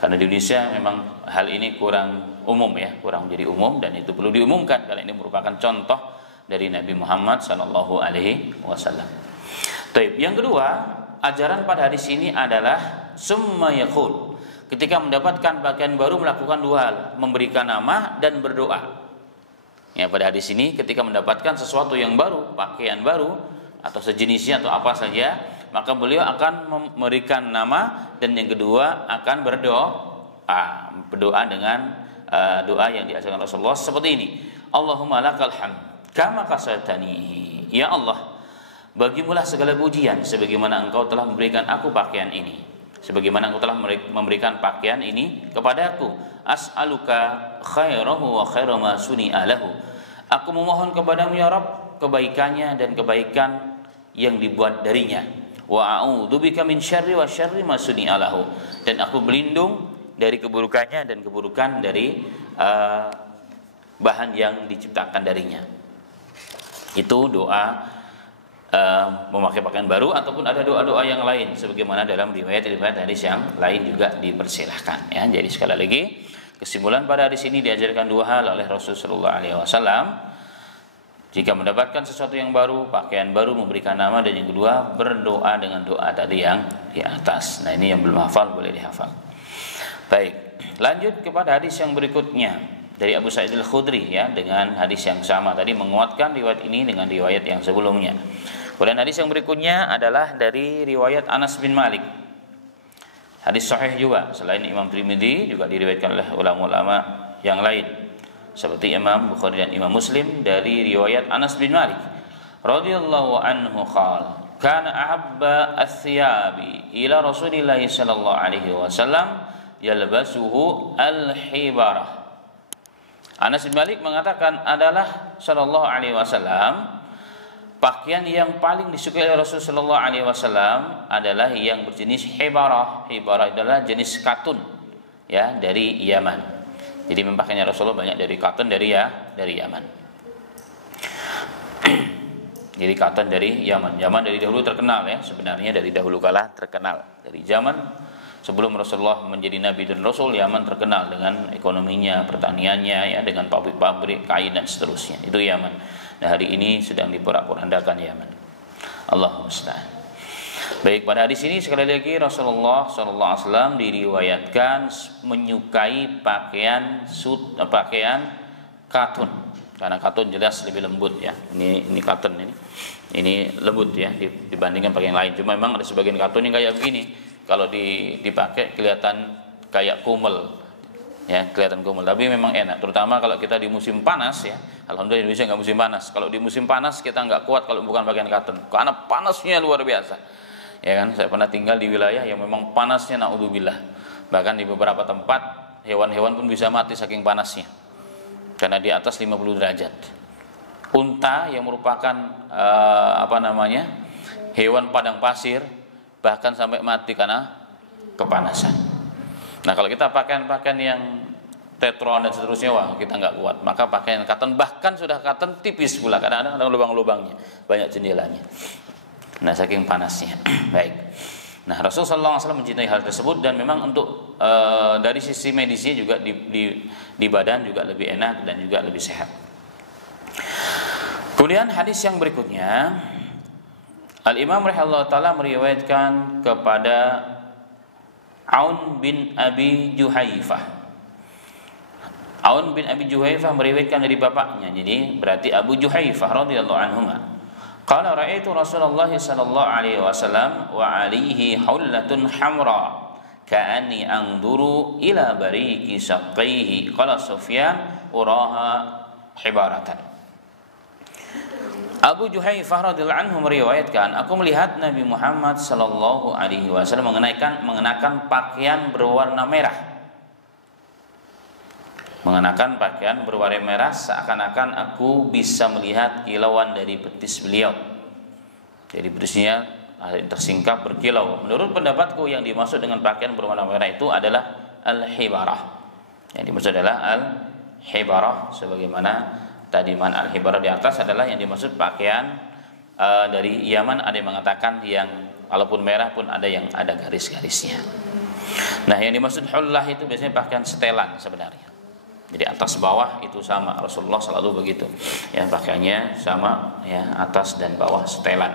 Karena di Indonesia memang hal ini kurang umum ya, kurang menjadi umum, dan itu perlu diumumkan karena ini merupakan contoh dari Nabi Muhammad sallallahu alaihi wasallam. Baik, yang kedua, ajaran pada hadis ini adalah summa yaqul. Ketika mendapatkan pakaian baru melakukan dua hal, memberikan nama dan berdoa. Ya, pada hadis ini ketika mendapatkan sesuatu yang baru, pakaian baru atau sejenisnya atau apa saja, maka beliau akan memberikan nama, dan yang kedua akan berdoa dengan doa yang diajarkan Rasulullah seperti ini. Allahumma lakal hamd kama kasatanihi. Ya Allah, bagimulah segala pujian sebagaimana engkau telah memberikan aku pakaian ini, sebagaimana engkau telah memberikan pakaian ini kepadaku. As'aluka khairahu wa khaira ma suni'a lahu. Aku memohon kepadamu ya Rabb kebaikannya dan kebaikan yang dibuat darinya. Wa a'udzubika min syarri wa syarri ma suni'a lahu. Dan aku berlindung dari keburukannya dan keburukan dari bahan yang diciptakan darinya. Itu doa memakai pakaian baru, ataupun ada doa-doa yang lain sebagaimana dalam riwayat-riwayat hadis yang lain juga dipersilahkan ya. Jadi sekali lagi kesimpulan pada hadis ini diajarkan dua hal oleh Rasulullah SAW. Jika mendapatkan sesuatu yang baru, pakaian baru, memberikan nama, dan yang kedua berdoa dengan doa tadi yang di atas. Nah, ini yang belum hafal boleh dihafal. Baik, lanjut kepada hadis yang berikutnya dari Abu Sa'id Al-Khudri ya, dengan hadis yang sama tadi, menguatkan riwayat ini dengan riwayat yang sebelumnya. Kemudian hadis yang berikutnya adalah dari riwayat Anas bin Malik. Hadis sahih juga, selain Imam Tirmidzi juga diriwayatkan oleh ulama-ulama yang lain seperti Imam Bukhari dan Imam Muslim, dari riwayat Anas bin Malik radhiyallahu anhu qala kana ahabba ath-thiyabi ila Rasulillah sallallahu alaihi wasallam yalbasuhu al-hibarah. Anas bin Malik mengatakan adalah sallallahu alaihi wasallam pakaian yang paling disukai oleh Rasulullah SAW adalah yang berjenis hibarah. Hibarah adalah jenis katun, ya, dari Yaman. Jadi pakaiannya Rasulullah banyak dari katun dari Yaman. Jadi katun dari Yaman. Yaman dari dahulu terkenal, ya, sebenarnya dari dahulu kala terkenal. Dari zaman sebelum Rasulullah menjadi Nabi dan Rasul, Yaman terkenal dengan ekonominya, pertaniannya, ya, dengan pabrik-pabrik kain dan seterusnya. Itu Yaman. Nah, hari ini sedang diporak-porandakan Yaman. Allahumma musta'an. Baik, pada hadis ini sekali lagi Rasulullah SAW diriwayatkan menyukai pakaian katun. Karena katun jelas lebih lembut, ya. Ini katun ini lembut, ya, dibandingkan pakaian lain. Cuma memang ada sebagian katun yang kayak begini. Kalau dipakai kelihatan kayak kumel, ya, kelihatan kumel. Tapi memang enak, terutama kalau kita di musim panas, ya. Alhamdulillah Indonesia nggak musim panas. Kalau di musim panas kita nggak kuat kalau bukan pakaian katun, karena panasnya luar biasa. Ya kan, saya pernah tinggal di wilayah yang memang panasnya naudzubillah. Bahkan di beberapa tempat hewan-hewan pun bisa mati saking panasnya, karena di atas 50 derajat. Unta yang merupakan hewan padang pasir bahkan sampai mati karena kepanasan. Nah, kalau kita pakaian yang tetron dan seterusnya, wah, kita nggak kuat. Maka pakaian katun, bahkan sudah katun tipis pula, kadang-kadang ada lubang-lubangnya, banyak jendelanya. Nah, saking panasnya. Baik. Nah, Rasulullah SAW mencintai hal tersebut, dan memang untuk dari sisi medisnya juga di badan juga lebih enak dan juga lebih sehat. Kemudian hadis yang berikutnya, Al-Imam rahimahullah ta'ala meriwayatkan kepada Aun bin Abi Juhaifah. Aun bin Abi Juhaifah meriwayatkan dari bapaknya, jadi berarti Abu Juhaifah radhiyallahu anhuma. Qala ra'aitu Rasulullah sallallahu alaihi wasallam wa alaihi hullatun hamra ka'anni anzuru ila bariki saqqaihi. Qala Sufyan uraha hibaratan. Abu Juhaifah radhiyallahu anhu meriwayatkan, aku melihat Nabi Muhammad sallallahu alaihi wasallam mengenakan pakaian berwarna merah. Mengenakan pakaian berwarna merah seakan-akan aku bisa melihat kilauan dari betis beliau. Jadi betisnya tersingkap berkilau. Menurut pendapatku yang dimaksud dengan pakaian berwarna merah itu adalah al-hibarah. Yang dimaksud adalah al-hibarah, sebagaimana tadi man al-hibarah di atas adalah yang dimaksud pakaian dari Yaman. Ada yang mengatakan yang walaupun merah pun ada yang ada garis-garisnya. Nah, yang dimaksud hullah itu biasanya pakaian setelan sebenarnya. Jadi atas bawah itu sama, Rasulullah selalu begitu. Ya, pakaiannya sama, ya, atas dan bawah setelan.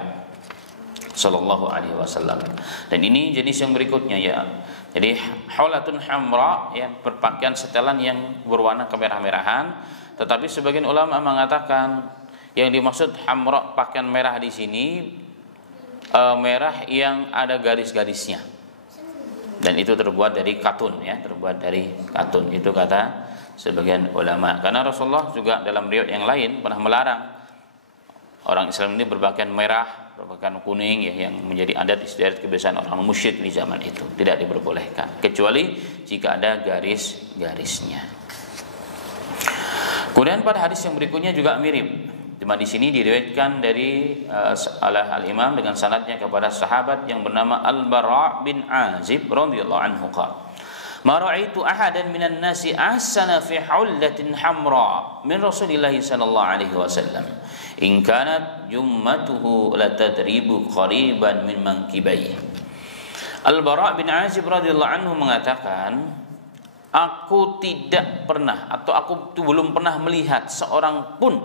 Sallallahu alaihi wasallam. Dan ini jenis yang berikutnya, ya. Jadi hulatun hamra, ya, berpakaian setelan yang berwarna kemerah-merahan. Tetapi sebagian ulama mengatakan yang dimaksud hamra, pakaian merah di sini merah yang ada garis-garisnya. Dan itu terbuat dari katun, ya, terbuat dari katun. Itu kata sebagian ulama. Karena Rasulullah juga dalam riwayat yang lain pernah melarang orang Islam ini berpakaian merah, berpakaian kuning, ya, yang menjadi adat istiadat kebiasaan orang musyrik di zaman itu. Tidak diperbolehkan kecuali jika ada garis-garisnya. Kemudian pada hadis yang berikutnya juga mirip. Cuma di sini diriwayatkan dari Al-Imam dengan sanadnya kepada sahabat yang bernama Al-Bara' bin Azib radhiyallahu anhu qala ma ra'aitu ahadan minan nasi ahsana fi hullatin hamra min Rasulillah sallallahu alaihi wasallam in kanat jummatuhu la tadribu qariban min mankibayhi. Al-Bara' bin Azib radhiyallahu anhu mengatakan, aku tidak pernah atau aku belum pernah melihat seorang pun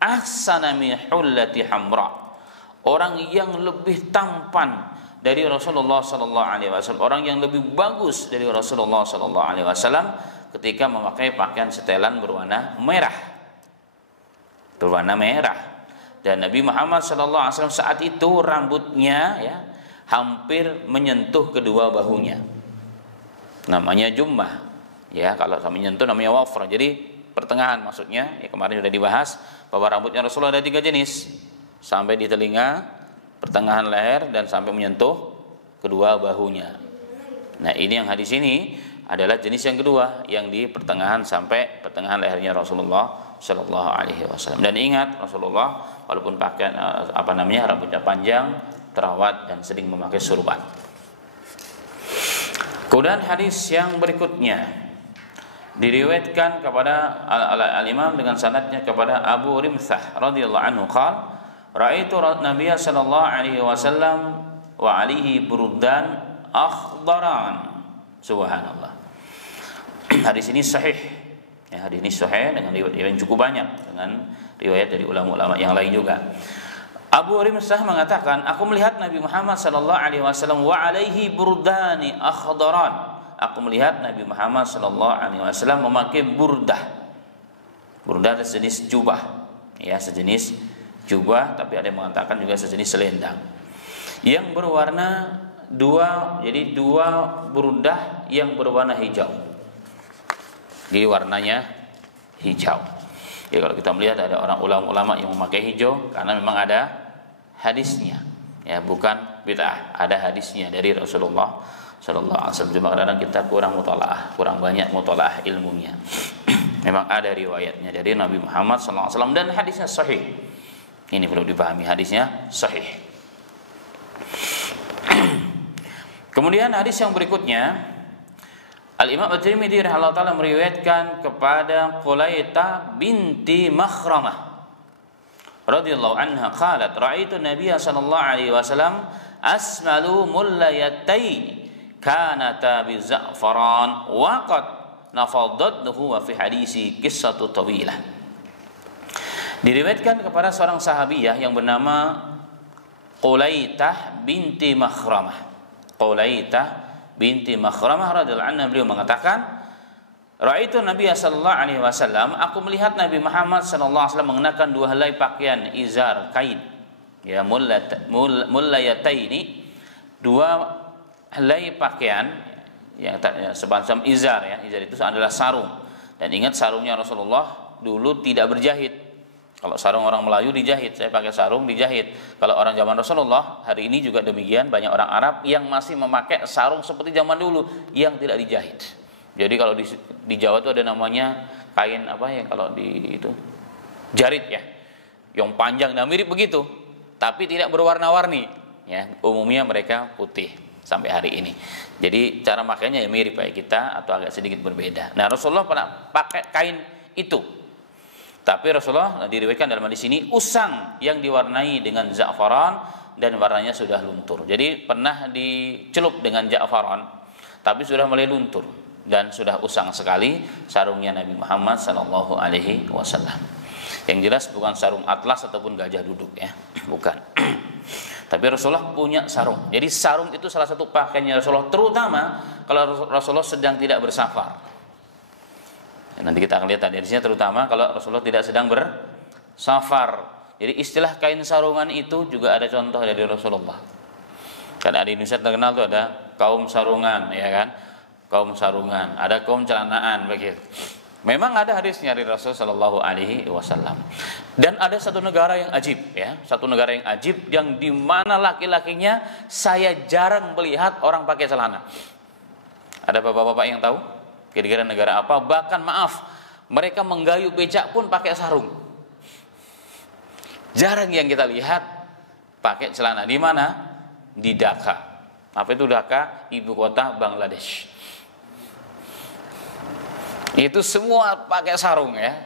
ahsana min hullati hamra, orang yang lebih tampan dari Rasulullah sallallahu alaihi wasallam, orang yang lebih bagus dari Rasulullah sallallahu alaihi wasallam ketika memakai pakaian setelan berwarna merah. Dan Nabi Muhammad sallallahu alaihi wasallam saat itu rambutnya, ya, hampir menyentuh kedua bahunya. Namanya jummah. Ya, kalau sampai menyentuh namanya wafra. Jadi pertengahan maksudnya. Ya, kemarin sudah dibahas bahwa rambutnya Rasulullah ada 3 jenis. Sampai di telinga, pertengahan leher, dan sampai menyentuh kedua bahunya. Nah, ini yang hadis ini adalah jenis yang kedua, yang di pertengahan sampai pertengahan lehernya Rasulullah Shallallahu Alaihi Wasallam. Dan ingat, Rasulullah walaupun pakaian rambutnya panjang, terawat dan sering memakai surban. Kemudian hadis yang berikutnya diriwayatkan kepada al-Imam dengan sanadnya kepada Abu Rimthah radhiyallahu anhu qala ra'aitu Nabiyya sallallahu alaihi wasallam wa alihi burdan akhdaran. Subhanallah. Hadis ini sahih. Ya, hadis ini sahih dengan riwayat yang cukup banyak, dengan riwayat dari ulama-ulama yang lain juga. Abu Rimsah mengatakan, aku melihat Nabi Muhammad sallallahu alaihi wasallam wa alaihi burdani akhdaran. Aku melihat Nabi Muhammad sallallahu alaihi wasallam memakai burdah. Burdah adalah sejenis jubah. Ya, sejenis jubah, tapi ada yang mengatakan juga sejenis selendang. Yang berwarna dua burdah yang berwarna hijau. Jadi warnanya hijau. Ya, kalau kita melihat ada orang ulama yang memakai hijau karena memang ada hadisnya, ya, bukan bid'ah, ada hadisnya dari Rasulullah Sallallahu Alaihi Wasallam. Cuma kadang kita kurang banyak mutalaah ilmunya. Memang ada riwayatnya dari Nabi Muhammad Sallallahu Alaihi Wasallam dan hadisnya sahih. Ini perlu dipahami, hadisnya sahih. Kemudian hadis yang berikutnya, Al-Imam At-Tirmidzi rahimahullah taala meriwayatkan kepada Qulaitah binti Makhramah radhiyallahu anha qalat ra'aitu Nabiyya sallallahu alaihi wasallam asmalu mullayatay kanata bi za'faran wa qad nafadathu wa fi hadisi qissatu tawilah. Diriwayatkan kepada seorang sahabiyah yang bernama Qulaitah binti Makhramah. Qulaitah binti Makhramah radhiyallahu anha, beliau mengatakan, ra'aitu Nabiy sallallahu alaihi wasallam, aku melihat Nabi Muhammad sallallahu alaihi wasallam mengenakan dua helai pakaian izar kain, ya, mullayataini, dua helai pakaian yang semacam izar, ya. Izar itu adalah sarung. Dan ingat, sarungnya Rasulullah dulu tidak berjahit. Kalau sarung orang Melayu dijahit, saya pakai sarung dijahit. Kalau orang zaman Rasulullah, hari ini juga demikian, banyak orang Arab yang masih memakai sarung seperti zaman dulu yang tidak dijahit. Jadi kalau di Jawa itu ada namanya kain apa yang kalau di itu jarit, ya, yang panjang, nah mirip begitu, tapi tidak berwarna-warni, ya. Umumnya mereka putih sampai hari ini. Jadi cara makainya ya mirip kayak kita atau agak sedikit berbeda. Nah, Rasulullah pernah pakai kain itu. Tapi Rasulullah diriwayatkan dalam hadis ini usang yang diwarnai dengan za'faran dan warnanya sudah luntur. Jadi pernah dicelup dengan za'faran tapi sudah mulai luntur dan sudah usang sekali sarungnya Nabi Muhammad sallallahu alaihi wasallam. Yang jelas bukan sarung atlas ataupun gajah duduk, ya, bukan. Tapi Rasulullah punya sarung. Jadi sarung itu salah satu pakaiannya Rasulullah, terutama kalau Rasulullah sedang tidak bersafar. Nanti kita akan lihat hadisnya, terutama kalau Rasulullah tidak sedang bersafar. Jadi istilah kain sarungan itu juga ada contoh dari Rasulullah. Karena di Indonesia terkenal tuh ada kaum sarungan, ya kan? Kaum sarungan, ada kaum celanaan, begitu. Memang ada hadisnya dari Rasul Sallallahu Alaihi Wasallam. Dan ada satu negara yang ajib, ya, satu negara yang ajib yang di mana laki-lakinya saya jarang melihat orang pakai celana. Ada bapak-bapak yang tahu? Kira-kira negara apa? Bahkan maaf, mereka menggayuh becak pun pakai sarung. Jarang yang kita lihat pakai celana. Di mana? Di Dhaka. Apa itu Dhaka? Ibu kota Bangladesh. Itu semua pakai sarung, ya.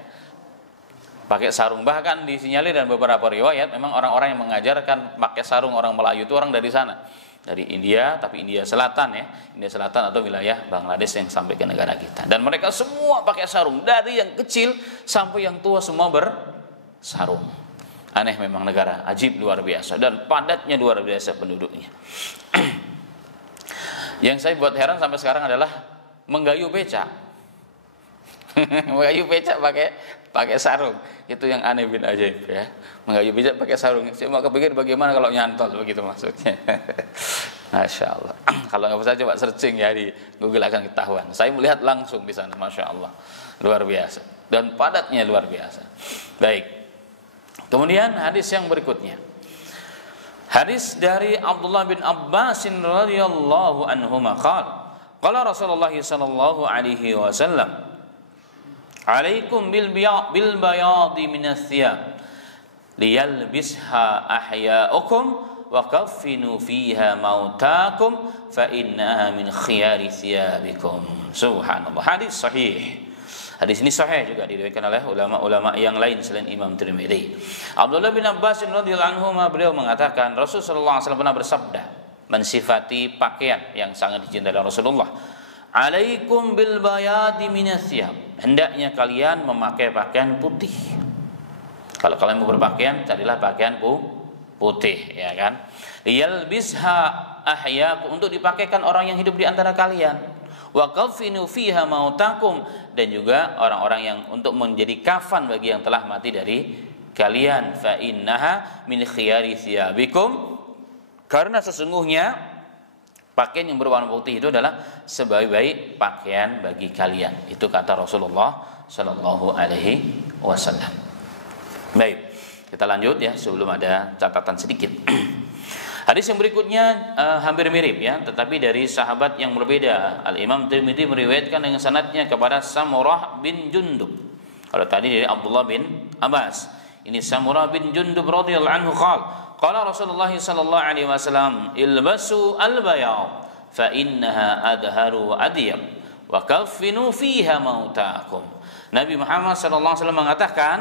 Pakai sarung. Bahkan disinyalir dan beberapa riwayat memang orang-orang yang mengajarkan pakai sarung orang Melayu itu orang dari sana. Dari India, tapi India Selatan, ya, India Selatan atau wilayah Bangladesh yang sampai ke negara kita. Dan mereka semua pakai sarung, dari yang kecil sampai yang tua semua bersarung. Aneh memang negara, ajib luar biasa dan padatnya luar biasa penduduknya. Yang saya buat heran sampai sekarang adalah menggayuh becak. Menggayuh becak pakai sarung, itu yang aneh bin ajaib, ya. Menggayuh becak pakai sarung. Saya mau kepikir bagaimana kalau nyantol, begitu maksudnya. Masya Allah. Kalau nggak bisa coba searching, ya, di Google akan ketahuan. Saya melihat langsung di sana, Masya Allah, luar biasa dan padatnya luar biasa. Baik. Kemudian hadis yang berikutnya, hadis dari Abdullah bin Abbas radhiyallahu anhuma qala Rasulullah sallallahu alaihi wasallam Alaikum bil bayadi minas thiyab liyalbisha ahya'ukum wa kaffinu fiha mautakum fa innaha min khiyari thiyabikum. Subhanallah. Hadis sahih. Hadis ini sahih juga diriwayatkan oleh ulama-ulama yang lain selain Imam Tirmidzi. Abdullah bin Abbas radhiyallahu anhu beliau mengatakan Rasulullah sallallahu alaihi wasallam pernah bersabda mensifati pakaian yang sangat dicintai Rasulullah. Alaikum bil bayadi minas thiyab. Hendaknya kalian memakai pakaian putih. Kalau kalian mau berpakaian, carilah pakaian putih, ya kan? Liyalbisha ahyakum, untuk dipakaikan orang yang hidup di antara kalian. Wa kafinu fiha mautakum, dan juga orang-orang yang untuk menjadi kafan bagi yang telah mati dari kalian. Fa innaha min khiyari thiyabikum, karena sesungguhnya pakaian yang berwarna putih itu adalah sebaik-baik pakaian bagi kalian. Itu kata Rasulullah sallallahu alaihi wasallam. Baik, kita lanjut ya sebelum ada catatan sedikit. Hadis yang berikutnya hampir mirip ya, tetapi dari sahabat yang berbeda. Al-Imam Tirmidzi meriwayatkan dengan sanadnya kepada Samurah bin Jundub. Kalau tadi dari Abdullah bin Abbas, ini Samurah bin Jundub radhiyallahu anhu qala Rasulullah sallallahu alaihi wasallam ilbasu al-bayad fa innaha adharu wa adyab wa kaffinu fiha mautakum. Nabi Muhammad sallallahu alaihi wasallam mengatakan,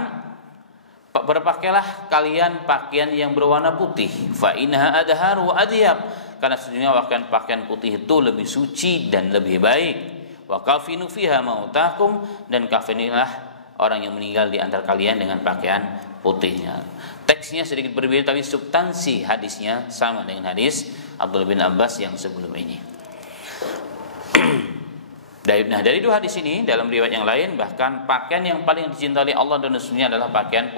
berpakailah kalian pakaian yang berwarna putih, fa innaha adharu wa adyab, karena sesungguhnya pakaian putih itu lebih suci dan lebih baik. Wa kafinu fiha mautakum, dan kafinilah orang yang meninggal di antara kalian dengan pakaian putihnya. Teksnya sedikit berbeda tapi substansi hadisnya sama dengan hadis Abdullah bin Abbas yang sebelum ini. Nah, dari dua hadis ini dalam riwayat yang lain bahkan pakaian yang paling dicintai Allah dan Rasulnya adalah pakaian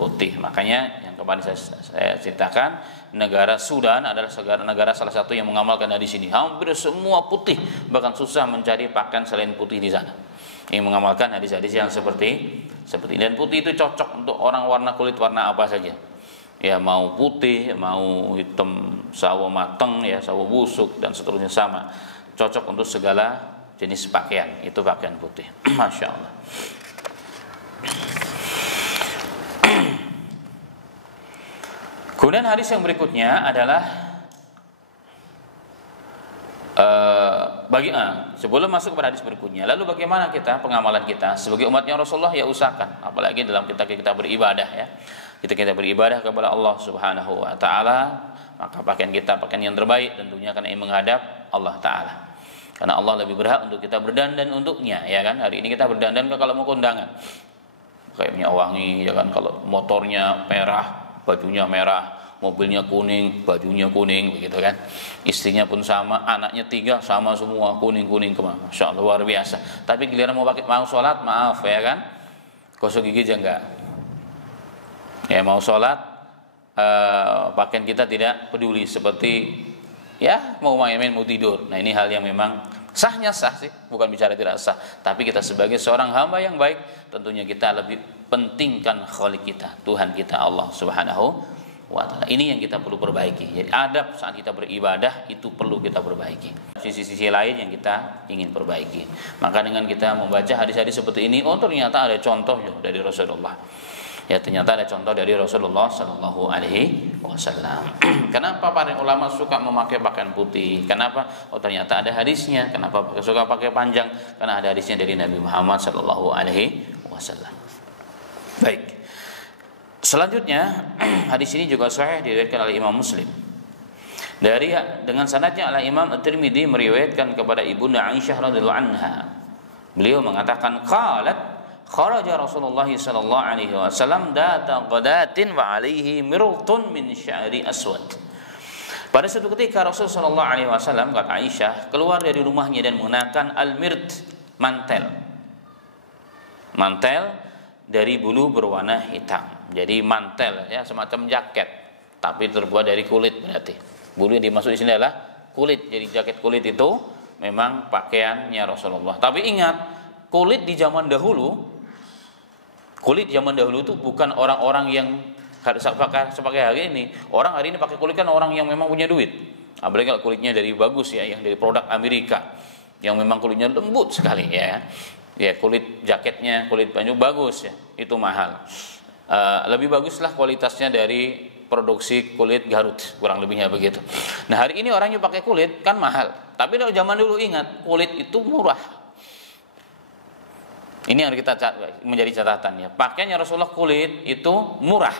putih. Makanya yang kemarin saya ceritakan, negara Sudan adalah negara salah satu yang mengamalkan hadis ini. Hampir semua putih, bahkan susah mencari pakaian selain putih di sana. Yang mengamalkan hadis-hadis yang seperti ini. Dan putih itu cocok untuk orang warna kulit warna apa saja. Ya, mau putih, mau hitam, sawo mateng, ya, sawo busuk dan seterusnya sama. Cocok untuk segala jenis pakaian. Itu pakaian putih. Masya Allah. Kemudian hadis yang berikutnya adalah sebelum masuk kepada hadis berikutnya, lalu bagaimana kita pengamalan kita sebagai umatnya Rasulullah? Ya usahakan, apalagi dalam kita beribadah ya. Kita beribadah kepada Allah Subhanahu wa taala, maka pakaian kita pakaian yang terbaik tentunya karena ini menghadap Allah taala. Karena Allah lebih berhak untuk kita berdandan untuknya, ya kan? Hari ini kita berdandan kalau mau kondangan. Kayak minyak wangi, ya kan? Kalau motornya merah, bajunya merah. Mobilnya kuning, bajunya kuning, begitu kan? Istrinya pun sama, anaknya 3 sama semua kuning kemana? Masya Allah, luar biasa. Tapi giliran mau sholat, maaf ya kan? Gosok gigi aja enggak. Ya mau sholat, pakaian kita tidak peduli, seperti ya mau main-main, mau tidur. Nah ini hal yang memang sahnya sah sih, bukan bicara tidak sah. Tapi kita sebagai seorang hamba yang baik, tentunya kita lebih pentingkan khalik kita, Tuhan kita Allah Subhanahu wa ta'ala. Ini yang kita perlu perbaiki. Jadi adab saat kita beribadah itu perlu kita perbaiki. Sisi-sisi lain yang kita ingin perbaiki. Maka dengan kita membaca hadis-hadis seperti ini, oh ternyata ada contoh dari Rasulullah. Ya ternyata ada contoh dari Rasulullah Sallallahu Alaihi Wasallam. Kenapa para ulama suka memakai pakaian putih? Kenapa? Oh ternyata ada hadisnya. Kenapa suka pakai panjang? Karena ada hadisnya dari Nabi Muhammad Sallallahu Alaihi Wasallam. Baik. Selanjutnya hadis ini juga sahih diriwayatkan oleh Imam Muslim. Dengan sanadnya oleh Imam At-Tirmidzi meriwayatkan kepada Ibunda Aisyah radhiyallahu anha. Beliau mengatakan qalat kharaja Rasulullah sallallahu alaihi wasallam data ghadatin wa alaihi mirtun min sya'ri aswad. Pada suatu ketika Rasul sallallahu alaihi wasallam, kata Aisyah, keluar dari rumahnya dan mengenakan al-mirt, mantel dari bulu berwarna hitam. Jadi mantel ya, semacam jaket tapi terbuat dari kulit berarti. Bulu yang dimaksud di sini adalah kulit. Jadi jaket kulit itu memang pakaiannya Rasulullah. Tapi ingat, kulit di zaman dahulu itu bukan orang-orang yang sepakai hari ini. Orang hari ini pakai kulit kan orang yang memang punya duit. Apalagi kalau kulitnya dari bagus ya, yang dari produk Amerika, yang memang kulitnya lembut sekali ya. Ya, kulit jaketnya, kulit baju bagus ya, itu mahal. Lebih baguslah kualitasnya dari produksi kulit Garut, kurang lebihnya begitu. Nah, hari ini orang yang pakai kulit kan mahal, tapi kalau zaman dulu ingat, kulit itu murah. Ini yang kita menjadi catatan ya. Pakaiannya Rasulullah kulit itu murah.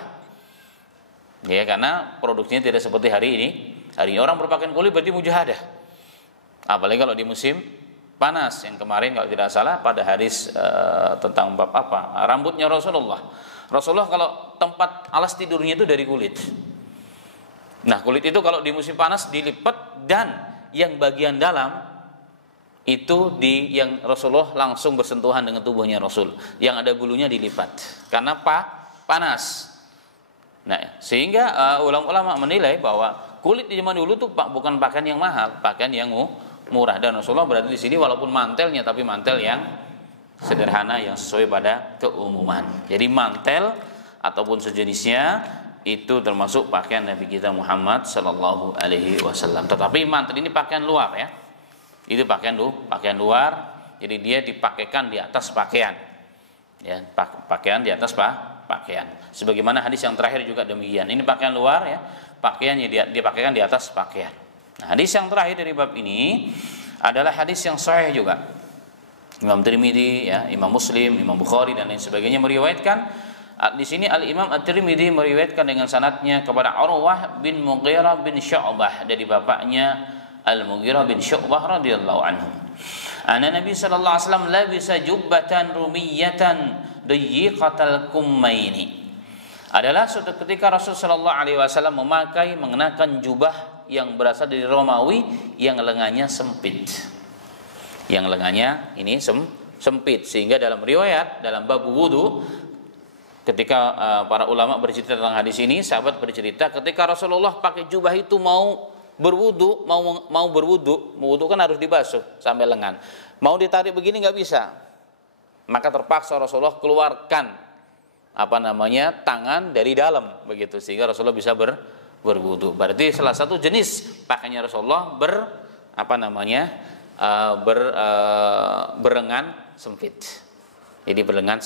Ya, karena produksinya tidak seperti hari ini. Hari ini orang berpakaian kulit berarti mujahadah. Apalagi kalau di musim panas, yang kemarin kalau tidak salah pada hadis tentang bab apa? Rambutnya Rasulullah. Rasulullah kalau tempat alas tidurnya itu dari kulit. Nah, kulit itu kalau di musim panas dilipat, dan yang bagian dalam itu yang Rasulullah langsung bersentuhan dengan tubuhnya Rasul. Yang ada bulunya dilipat. Karena panas. Nah, sehingga ulama-ulama menilai bahwa kulit di zaman dulu tuh bukan pakaian yang mahal, pakaian yang murah. Dan Rasulullah berarti di sini walaupun mantelnya, tapi mantel yang sederhana yang sesuai pada keumuman. Jadi mantel ataupun sejenisnya itu termasuk pakaian Nabi kita Muhammad sallallahu alaihi wasallam. Tetapi mantel ini pakaian luar ya. Itu pakaian luar. Jadi dia dipakaikan di atas pakaian. Ya, pakaian di atas pakaian. Sebagaimana hadis yang terakhir juga demikian. Ini pakaian luar ya. Pakaiannya dipakaikan di atas pakaian. Nah, hadis yang terakhir dari bab ini adalah hadis yang sahih juga. Imam Tirmidzi, ya, Imam Muslim, Imam Bukhari dan lain sebagainya meriwayatkan. Di sini Al-Imam At-Tirmidzi meriwayatkan dengan sanadnya kepada Urwah bin Mughirah bin Syu'bah dari bapaknya Al-Mughirah bin Syu'bah radhiyallahu anhu. Anna Nabi sallallahu alaihi wasallam labisa jubbatan rumiyatan dayyiqatal kummaini. Adalah suatu ketika Rasul sallallahu alaihi wasallam mengenakan jubah yang berasal dari Romawi yang lengannya sempit. Yang lengannya ini sempit, sehingga dalam riwayat dalam bab wudu ketika para ulama bercerita tentang hadis ini, sahabat bercerita ketika Rasulullah pakai jubah itu mau berwudu, wudu kan harus dibasuh sampai lengan. Mau ditarik begini nggak bisa. Maka terpaksa Rasulullah keluarkan tangan dari dalam begitu, sehingga Rasulullah bisa berwudu. Berarti salah satu jenis pakaiannya Rasulullah berengan sempit. Jadi berlengan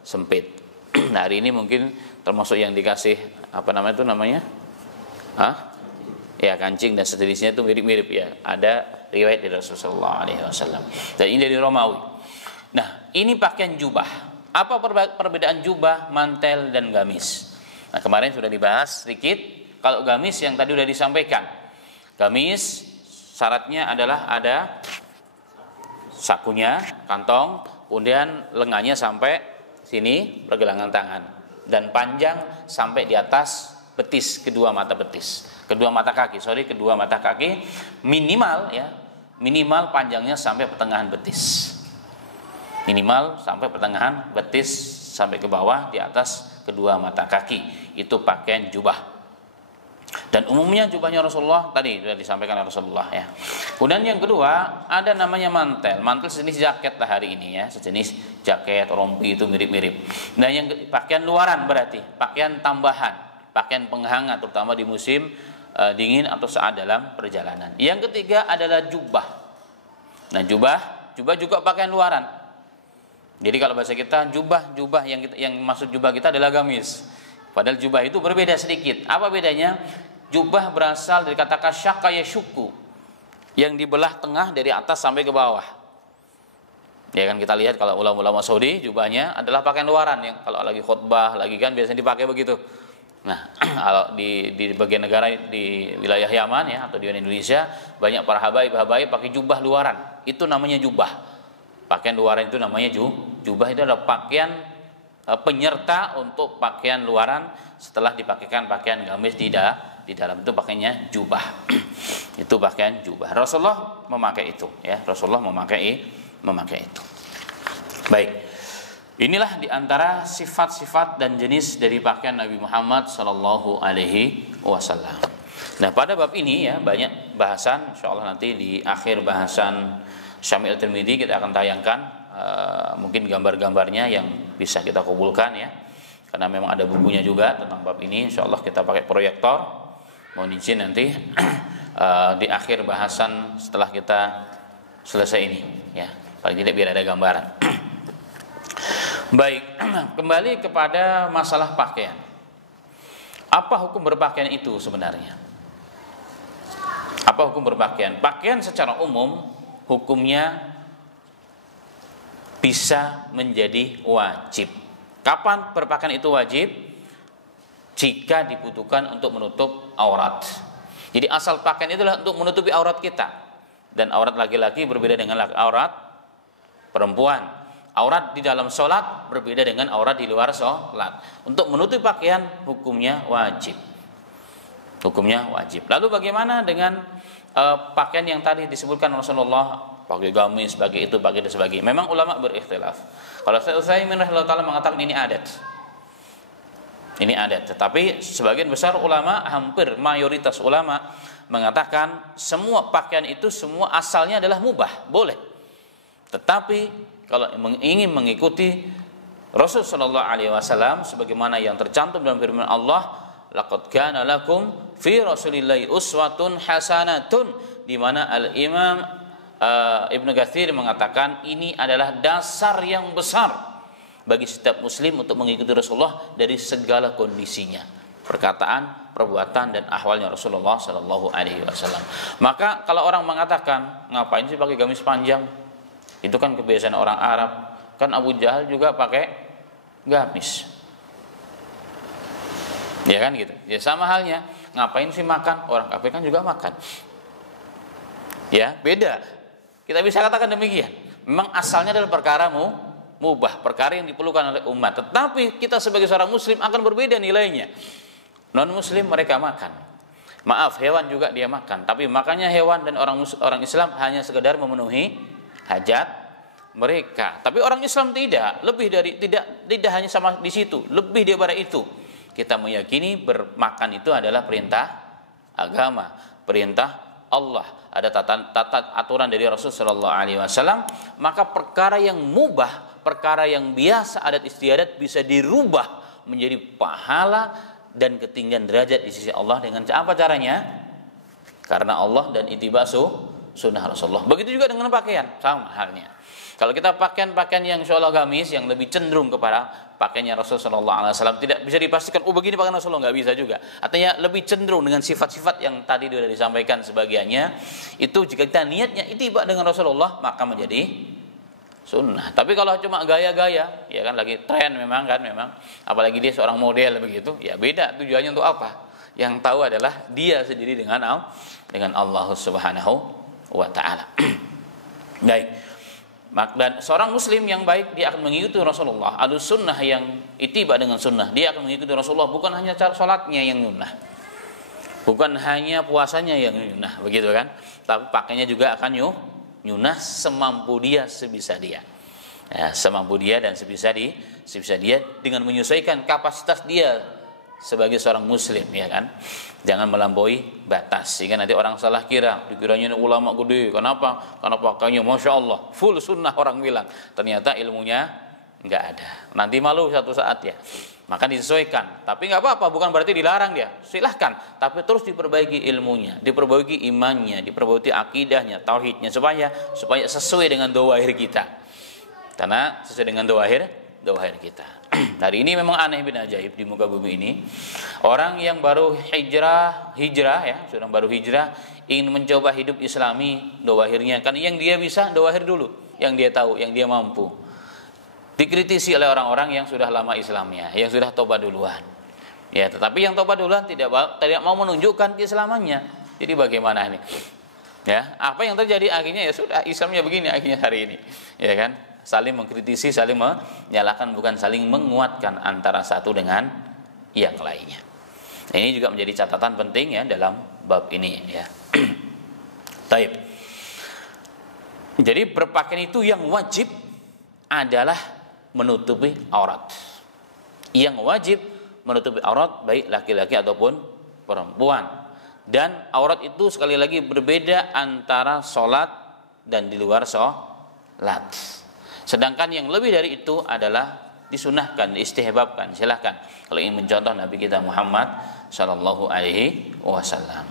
sempit. Nah, hari ini mungkin termasuk yang dikasih ya, kancing dan sejenisnya itu mirip-mirip ya. Ada riwayat dari Rasulullah SAW. Dan ini dari Romawi. Nah, ini pakaian jubah. Apa perbedaan jubah, mantel dan gamis? Nah, kemarin sudah dibahas sedikit. Kalau gamis yang tadi sudah disampaikan. Gamis syaratnya adalah ada sakunya, kantong, kemudian lengannya sampai sini pergelangan tangan, dan panjang sampai di atas betis, kedua mata kaki, minimal panjangnya sampai pertengahan betis. Minimal sampai pertengahan betis sampai ke bawah di atas kedua mata kaki. Itu pakaian jubah. Dan umumnya jubahnya Rasulullah tadi sudah disampaikan oleh Rasulullah ya. Kemudian yang kedua ada namanya mantel. Mantel sejenis jaket lah hari ini ya, sejenis jaket, rompi itu mirip-mirip. Nah, yang pakaian luaran berarti pakaian tambahan, pakaian penghangat terutama di musim dingin atau saat dalam perjalanan. Yang ketiga adalah jubah. Nah, jubah juga pakaian luaran. Jadi kalau bahasa kita jubah yang maksud jubah kita adalah gamis. Padahal jubah itu berbeda sedikit. Apa bedanya? Jubah berasal dari kata syaqqa yashukku, yang dibelah tengah dari atas sampai ke bawah. Ya kan, kita lihat kalau ulama-ulama Saudi jubahnya adalah pakaian luaran yang kalau lagi khutbah lagi kan biasanya dipakai begitu. Nah, kalau di bagian negara di wilayah Yaman ya atau di Indonesia banyak para habaib pakai jubah luaran. Itu namanya jubah. Pakaian luaran itu namanya jubah. Itu adalah pakaian penyerta untuk pakaian luaran setelah dipakaikan pakaian gamis di dalam, itu pakainya jubah. Itu pakaian jubah. Rasulullah memakai itu ya. Rasulullah memakai itu. Baik. Inilah diantara sifat-sifat dan jenis dari pakaian Nabi Muhammad sallallahu alaihi wasallam. Nah, pada bab ini ya banyak bahasan. Insyaallah nanti di akhir bahasan Syamil Tirmidzi kita akan tayangkan mungkin gambar-gambarnya yang bisa kita kumpulkan ya. Karena memang ada bukunya juga tentang bab ini. Insyaallah kita pakai proyektor. Mohon izin nanti di akhir bahasan setelah kita selesai ini ya. Paling tidak biar ada gambaran. Baik, kembali kepada masalah pakaian. Apa hukum berpakaian itu sebenarnya? Apa hukum berpakaian? Pakaian secara umum hukumnya bisa menjadi wajib. Kapan berpakaian itu wajib? Jika dibutuhkan untuk menutup aurat. Jadi asal pakaian itulah untuk menutupi aurat kita. Dan aurat laki-laki berbeda dengan aurat perempuan. Aurat di dalam sholat berbeda dengan aurat di luar sholat. Untuk menutupi pakaian hukumnya wajib. Hukumnya wajib. Lalu bagaimana dengan pakaian yang tadi disebutkan Rasulullah, pakai gamis, pakai itu, pakai dan sebagainya? Memang ulama berikhtilaf. Kalau Syekh Utsaimin rahimahullah taala mengatakan ini adat. Ini adat. Tetapi sebagian besar ulama, hampir mayoritas ulama mengatakan semua pakaian itu semua asalnya adalah mubah, boleh. Tetapi kalau ingin mengikuti Rasul sallallahu alaihi wasallam sebagaimana yang tercantum dalam firman Allah, laqad kana lakum fi rasulillahi uswatun hasanatun, di mana Al-Imam Ibnu Katsir mengatakan ini adalah dasar yang besar bagi setiap muslim untuk mengikuti Rasulullah dari segala kondisinya, perkataan, perbuatan dan ahwalnya Rasulullah sallallahu alaihi wasallam. Maka kalau orang mengatakan, ngapain sih pakai gamis panjang? Itu kan kebiasaan orang Arab. Kan Abu Jahal juga pakai gamis. Ya kan gitu. Ya sama halnya, ngapain sih makan? Orang kafir kan juga makan. Ya, beda. Kita bisa katakan demikian. Memang asalnya adalah perkara mubah, perkara yang diperlukan oleh umat. Tetapi kita sebagai seorang muslim akan berbeda nilainya. Non muslim mereka makan. Maaf, hewan juga dia makan. Tapi makannya hewan dan orang Islam hanya sekedar memenuhi hajat mereka. Tapi orang Islam tidak, lebih dari tidak hanya sama di situ, lebih daripada itu. Kita meyakini bermakan itu adalah perintah agama, perintah Allah. Ada tata aturan dari Rasul sallallahu alaihi wasallam, maka perkara yang mubah, perkara yang biasa adat istiadat bisa dirubah menjadi pahala dan ketinggian derajat di sisi Allah dengan apa caranya? Karena Allah dan ittiba' sunnah Rasulullah. Begitu juga dengan pakaian, sama halnya. Kalau kita pakaian yang insyaallah gamis yang lebih cenderung kepada pakaiannya Rasul sallallahu alaihi wasallam, tidak bisa dipastikan begini pakaian Rasulullah, nggak bisa juga. Artinya lebih cenderung dengan sifat-sifat yang tadi sudah disampaikan sebagiannya. Itu jika kita niatnya ittiba' dengan Rasulullah maka menjadi sunnah. Tapi kalau cuma gaya-gaya, ya kan lagi tren memang, apalagi dia seorang model begitu, ya beda tujuannya untuk apa. Yang tahu adalah dia sendiri dengan Allah Subhanahu wa ta'ala. Baik. Dan seorang muslim yang baik dia akan mengikuti Rasulullah. Ahlus sunnah yang ittiba dengan sunnah, dia akan mengikuti Rasulullah bukan hanya cara salatnya yang sunnah, bukan hanya puasanya yang sunnah, begitu kan? Tapi pakainya juga akan nyunah semampu dia, sebisa dia. Ya, semampu dia dan sebisa dia dengan menyesuaikan kapasitas dia sebagai seorang muslim, ya kan? Jangan melampaui batas sehingga nanti orang salah kira, dikiranya ini ulama gede. Kenapa? Karena pakainya Masya Allah full sunnah, orang bilang. Ternyata ilmunya nggak ada. Nanti malu satu saat ya. Maka disesuaikan. Tapi nggak apa-apa, bukan berarti dilarang dia. Silahkan. Tapi terus diperbaiki ilmunya, diperbaiki imannya, diperbaiki akidahnya, tauhidnya supaya sesuai dengan dhawahir kita. Karena sesuai dengan dhawahir kita. Hari ini memang aneh bin ajaib di muka bumi ini. Orang yang baru hijrah ya, sudah baru hijrah ingin mencoba hidup Islami, dhawahirnya kan yang dia bisa dhawahir dulu, yang dia tahu, yang dia mampu. Dikritisi oleh orang-orang yang sudah lama Islamnya, yang sudah tobat duluan. Ya, tetapi yang tobat duluan tidak mau menunjukkan keislamannya. Jadi bagaimana ini? Ya, apa yang terjadi akhirnya ya sudah Islamnya begini akhirnya hari ini. Ya kan? Saling mengkritisi, saling menyalahkan, bukan saling menguatkan antara satu dengan yang lainnya. Ini juga menjadi catatan penting ya dalam bab ini ya. Taib. Jadi berpakaian itu yang wajib adalah menutupi aurat. Yang wajib menutupi aurat baik laki-laki ataupun perempuan. Dan aurat itu sekali lagi berbeda antara sholat dan di luar sholat. Sedangkan yang lebih dari itu adalah disunahkan, diistihbabkan. Silahkan kalau ingin mencontoh Nabi kita Muhammad sallallahu alaihi wasallam.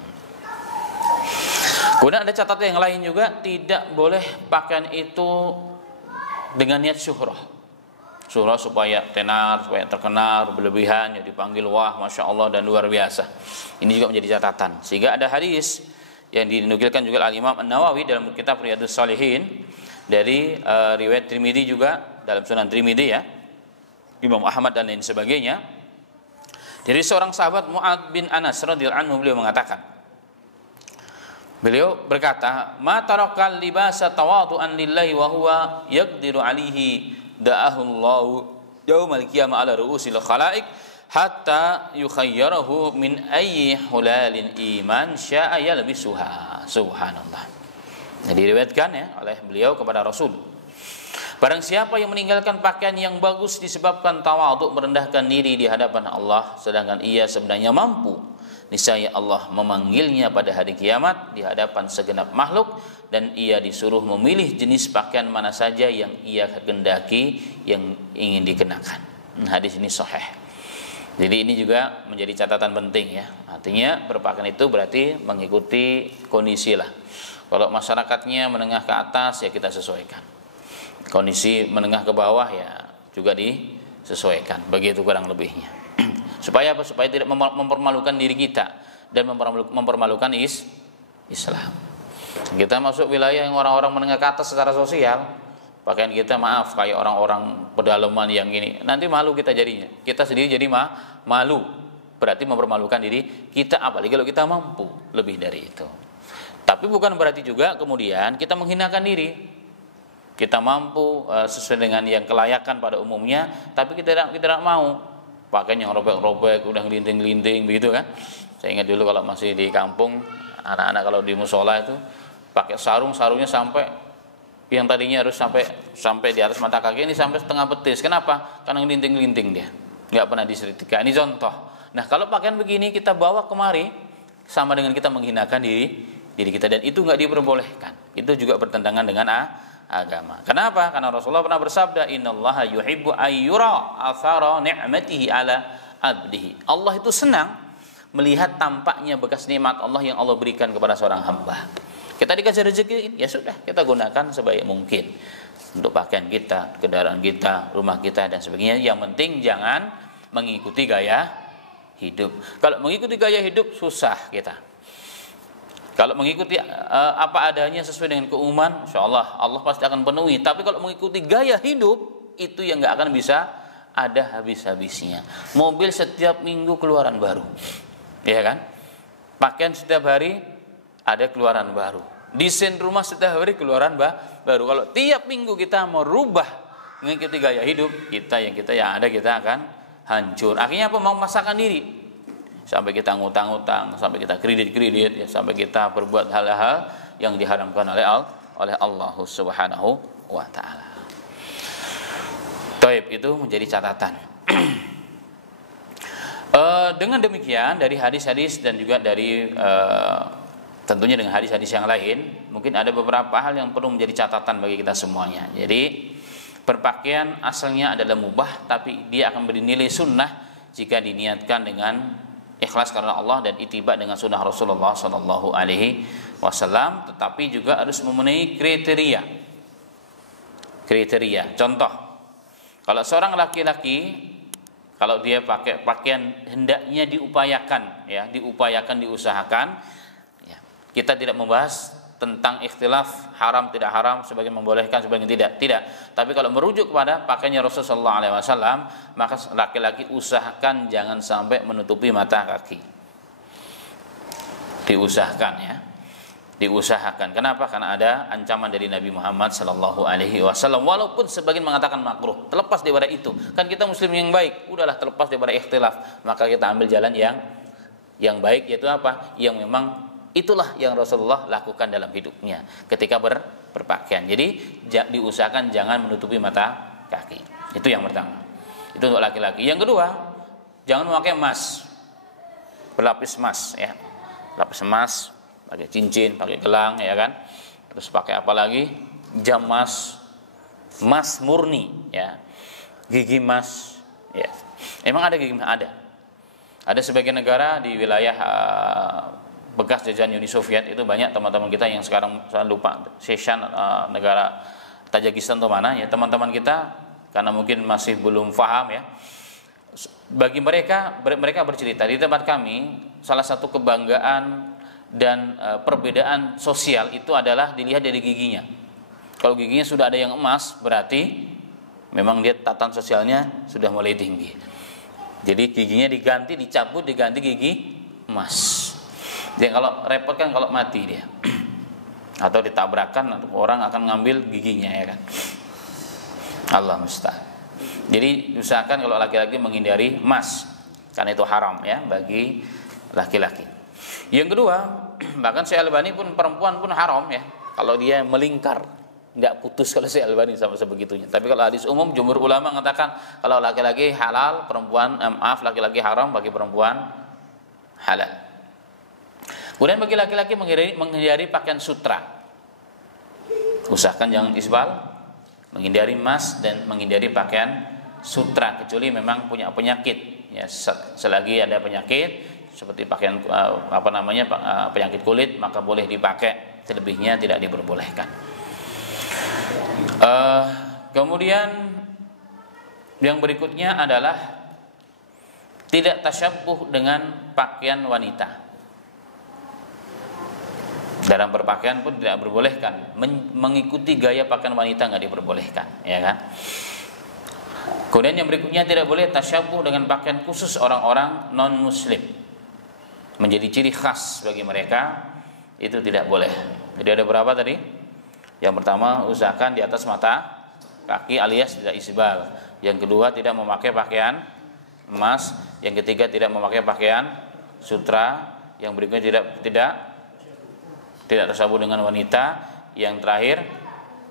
Kemudian ada catatan yang lain juga, tidak boleh pakaian itu dengan niat syuhrah. surah supaya tenar, supaya terkenal berlebihan, ya dipanggil wah masya Allah dan luar biasa. Ini juga menjadi catatan. Sehingga ada hadis yang dinukilkan juga Al-Imam An-Nawawi dalam kitab Riyadhus Shalihin dari riwayat Tirmidzi juga dalam Sunan Tirmidzi ya, Imam Ahmad dan lain sebagainya. Dari seorang sahabat Mu'ad bin Anas radhiyallahu anhu, beliau berkata, "Ma tarakal libasa tawadu'an lillahi wa huwa yaqdiru alihi da'ahu Allah yaumal qiyamah ala ru'usil khalaiq hatta yukhayyarahu min ayyi hulalin iman sya'a yalbisuha." Subhanallah. Jadi diriwayatkan ya oleh beliau kepada Rasul, barang siapa yang meninggalkan pakaian yang bagus disebabkan tawadhu, merendahkan diri di hadapan Allah, sedangkan ia sebenarnya mampu, niscaya Allah memanggilnya pada hari kiamat di hadapan segenap makhluk, dan ia disuruh memilih jenis pakaian mana saja yang ia kehendaki yang ingin dikenakan. Hadis ini sahih. Jadi ini juga menjadi catatan penting ya. Artinya berpakaian itu berarti mengikuti kondisi lah. Kalau masyarakatnya menengah ke atas ya kita sesuaikan. Kondisi menengah ke bawah ya juga disesuaikan. Begitu kurang lebihnya. Supaya apa? Supaya tidak mempermalukan diri kita dan mempermalukan Islam. Kita masuk wilayah yang orang-orang menengah ke atas secara sosial, pakaian kita maaf kayak orang-orang pedalaman yang ini, nanti malu kita jadinya. Kita sendiri jadi malu. Berarti mempermalukan diri kita, apalagi kalau kita mampu lebih dari itu. Tapi bukan berarti juga kemudian kita menghinakan diri. Kita mampu sesuai dengan yang kelayakan pada umumnya, tapi kita tidak mau pakaian yang robek-robek, udah ngelinting-linting begitu kan. Saya ingat dulu kalau masih di kampung, anak-anak kalau di musola itu pakai sarungnya sampai yang tadinya harus sampai di atas mata kaki, ini sampai setengah betis. Kenapa? Karena ngelinting-linting dia, nggak pernah disetrika. Ini contoh. Nah kalau pakaian begini kita bawa kemari, sama dengan kita menghinakan diri kita, dan itu nggak diperbolehkan. Itu juga bertentangan dengan agama. Kenapa? Karena Rasulullah pernah bersabda, "Innallaha yuhibbu ayyura athara ni'matihi ala abdihi." Allah itu senang melihat tampaknya bekas nikmat Allah yang Allah berikan kepada seorang hamba. Kita dikasih rezeki, ya sudah, kita gunakan sebaik mungkin untuk pakaian kita, kendaraan kita, rumah kita dan sebagainya. Yang penting jangan mengikuti gaya hidup. Kalau mengikuti gaya hidup susah kita. Kalau mengikuti apa adanya sesuai dengan keumuman, insyaallah Allah pasti akan penuhi. Tapi kalau mengikuti gaya hidup, itu yang nggak akan bisa ada habis-habisnya. Mobil setiap minggu keluaran baru, ya kan? Pakaian setiap hari ada keluaran baru. Desain rumah setiap hari keluaran baru. Kalau tiap minggu kita merubah mengikuti gaya hidup, kita yang ada kita akan hancur. Akhirnya apa? Mau memaksakan diri. Sampai kita ngutang-ngutang, sampai kita kredit-kredit, ya, sampai kita berbuat hal-hal yang diharamkan oleh Allah Subhanahu wa taala. Taib, itu menjadi catatan. Dengan demikian dari hadis-hadis dan juga dari tentunya dengan hadis-hadis yang lain, mungkin ada beberapa hal yang perlu menjadi catatan bagi kita semuanya. Jadi berpakaian asalnya adalah mubah, tapi dia akan bernilai sunnah jika diniatkan dengan ikhlas karena Allah dan ittiba dengan sunnah Rasulullah Sallallahu Alaihi Wasallam, tetapi juga harus memenuhi kriteria. Contoh, kalau seorang laki-laki kalau dia pakai pakaian hendaknya diusahakan, ya, kita tidak membahas tentang ikhtilaf haram tidak haram, sebagian membolehkan, sebagian tidak. Tapi kalau merujuk kepada pakaiannya Rasulullah SAW, maka laki-laki usahakan jangan sampai menutupi mata kaki. Diusahakan. Kenapa? Karena ada ancaman dari Nabi Muhammad SAW. Walaupun sebagian mengatakan makruh, terlepas daripada itu. Kan kita muslim yang baik, udahlah terlepas daripada ikhtilaf, maka kita ambil jalan yang baik, yaitu apa? Yang memang itulah yang Rasulullah lakukan dalam hidupnya ketika berpakaian. Jadi diusahakan jangan menutupi mata kaki. Itu yang pertama. Itu untuk laki-laki. Yang kedua, jangan memakai emas, berlapis emas, ya. Lapis emas, pakai cincin, pakai gelang, ya kan. Terus pakai apa lagi? Jam emas murni, ya. Gigi emas, ya. Emang ada gigi emas? Ada sebagian negara di wilayah bekas jajahan Uni Soviet itu banyak teman-teman kita yang sekarang saya lupa, Chechen, negara Tajikistan atau mana ya, teman-teman kita karena mungkin masih belum paham ya. Bagi mereka bercerita di tempat kami, salah satu kebanggaan dan perbedaan sosial itu adalah dilihat dari giginya. Kalau giginya sudah ada yang emas, berarti memang dia tatanan sosialnya sudah mulai tinggi. Jadi giginya dicabut, diganti gigi emas. Jadi kalau repot kan kalau mati dia, atau ditabrakan, orang akan ngambil giginya, ya kan. Allah musta'an. Jadi usahakan kalau laki-laki menghindari emas, karena itu haram ya bagi laki-laki. Yang kedua, bahkan Syekh Albani pun, perempuan pun haram ya kalau dia melingkar, nggak putus kalau Syekh Albani sama sebegitunya. Tapi kalau hadis umum jumhur ulama mengatakan kalau laki-laki halal, perempuan laki-laki haram, bagi perempuan halal. Kemudian bagi laki-laki menghindari pakaian sutra. Usahakan jangan isbal, menghindari emas dan menghindari pakaian sutra, kecuali memang punya penyakit ya. Selagi ada penyakit seperti pakaian penyakit kulit, maka boleh dipakai, selebihnya tidak diperbolehkan. Kemudian yang berikutnya adalah tidak tasyabbuh dengan pakaian wanita. Dalam berpakaian pun tidak diperbolehkan, mengikuti gaya pakaian wanita nggak diperbolehkan, ya kan? Kemudian yang berikutnya tidak boleh tasyabuh dengan pakaian khusus orang-orang non muslim, menjadi ciri khas bagi mereka, itu tidak boleh. Jadi ada berapa tadi? Yang pertama, usahakan di atas mata kaki alias tidak isbal. Yang kedua, tidak memakai pakaian emas. Yang ketiga, tidak memakai pakaian sutra. Yang berikutnya tidak tasyabuh dengan wanita. Yang terakhir,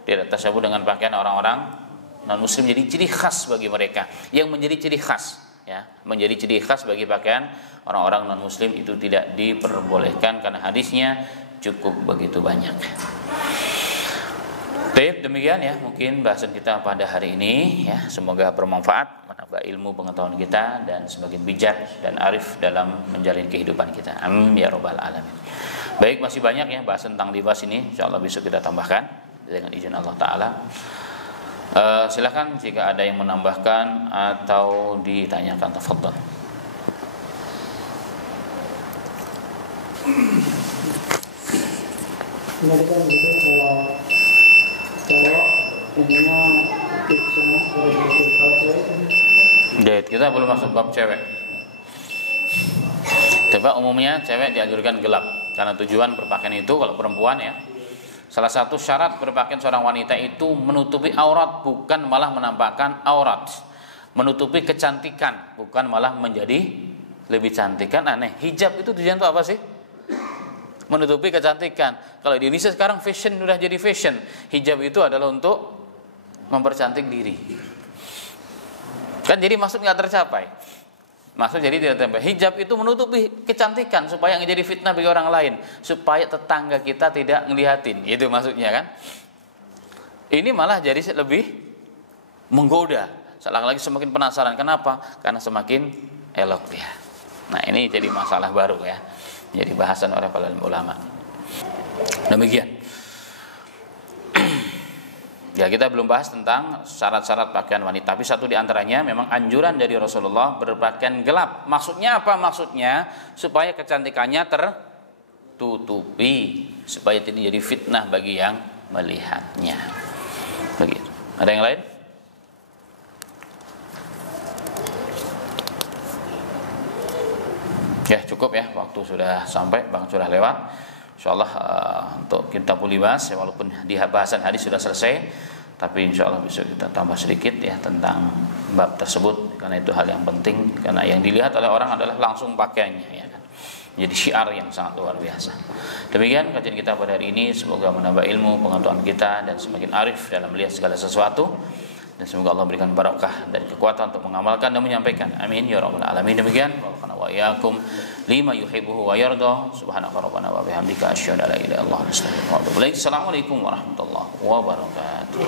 tidak tasyabuh dengan pakaian orang-orang non muslim, jadi ciri khas bagi mereka. Yang menjadi ciri khas ya, menjadi ciri khas bagi pakaian orang-orang non muslim itu tidak diperbolehkan karena hadisnya cukup begitu banyak. Baik, demikian ya mungkin bahasan kita pada hari ini ya. Semoga bermanfaat, menambah ilmu pengetahuan kita dan semakin bijak dan arif dalam menjalin kehidupan kita. Amin ya rabbal alamin. Baik, masih banyak ya bahasan tentang libas ini, insyaallah besok kita tambahkan dengan izin Allah taala. Silakan jika ada yang menambahkan atau ditanyakan, tafadhol. Tadi kan gitu kalau cowok intinya semua kalau cewek kita belum masuk bab cewek. Coba umumnya cewek dianjurkan gelap karena tujuan berpakaian itu kalau perempuan ya. Salah satu syarat berpakaian seorang wanita itu menutupi aurat, bukan malah menampakkan aurat. Menutupi kecantikan, bukan malah menjadi lebih cantik. Kan aneh. Hijab itu tujuan itu apa sih? Menutupi kecantikan. Kalau di Indonesia sekarang fashion sudah jadi fashion. Hijab itu adalah untuk mempercantik diri. Kan jadi maksud nggak tercapai. Maksud jadi tidak tercapai. Hijab itu menutupi kecantikan supaya nggak jadi fitnah bagi orang lain, supaya tetangga kita tidak ngelihatin. Itu maksudnya kan. Ini malah jadi lebih menggoda. Lagi semakin penasaran. Kenapa? Karena semakin elok dia. Nah ini jadi masalah baru ya. Jadi bahasan oleh para ulama. Demikian. Ya, kita belum bahas tentang syarat-syarat pakaian wanita. Tapi satu di antaranya memang anjuran dari Rasulullah berpakaian gelap. Maksudnya apa? Maksudnya supaya kecantikannya tertutupi, supaya tidak jadi fitnah bagi yang melihatnya. Begitu. Ada yang lain? Ya cukup ya, waktu sudah sampai, bahkan sudah lewat. InsyaAllah untuk kita libas ya, walaupun di bahasan hadis sudah selesai, tapi insyaAllah besok kita tambah sedikit ya tentang bab tersebut, karena itu hal yang penting, karena yang dilihat oleh orang adalah langsung pakaiannya ya kan. Jadi syiar yang sangat luar biasa. Demikian kajian kita pada hari ini, semoga menambah ilmu pengetahuan kita dan semakin arif dalam melihat segala sesuatu, dan semoga Allah berikan barakah dan kekuatan untuk mengamalkan dan menyampaikan. Amin ya rabbal alamin. Demikian wa iyyakum lima yuhibbuhu wa yarda. Subhanaka rabbana wa bihamdika asyhadu an la ilaha illa anta astaghfiruka wa atubu ilaik. Assalamualaikum warahmatullahi wabarakatuh.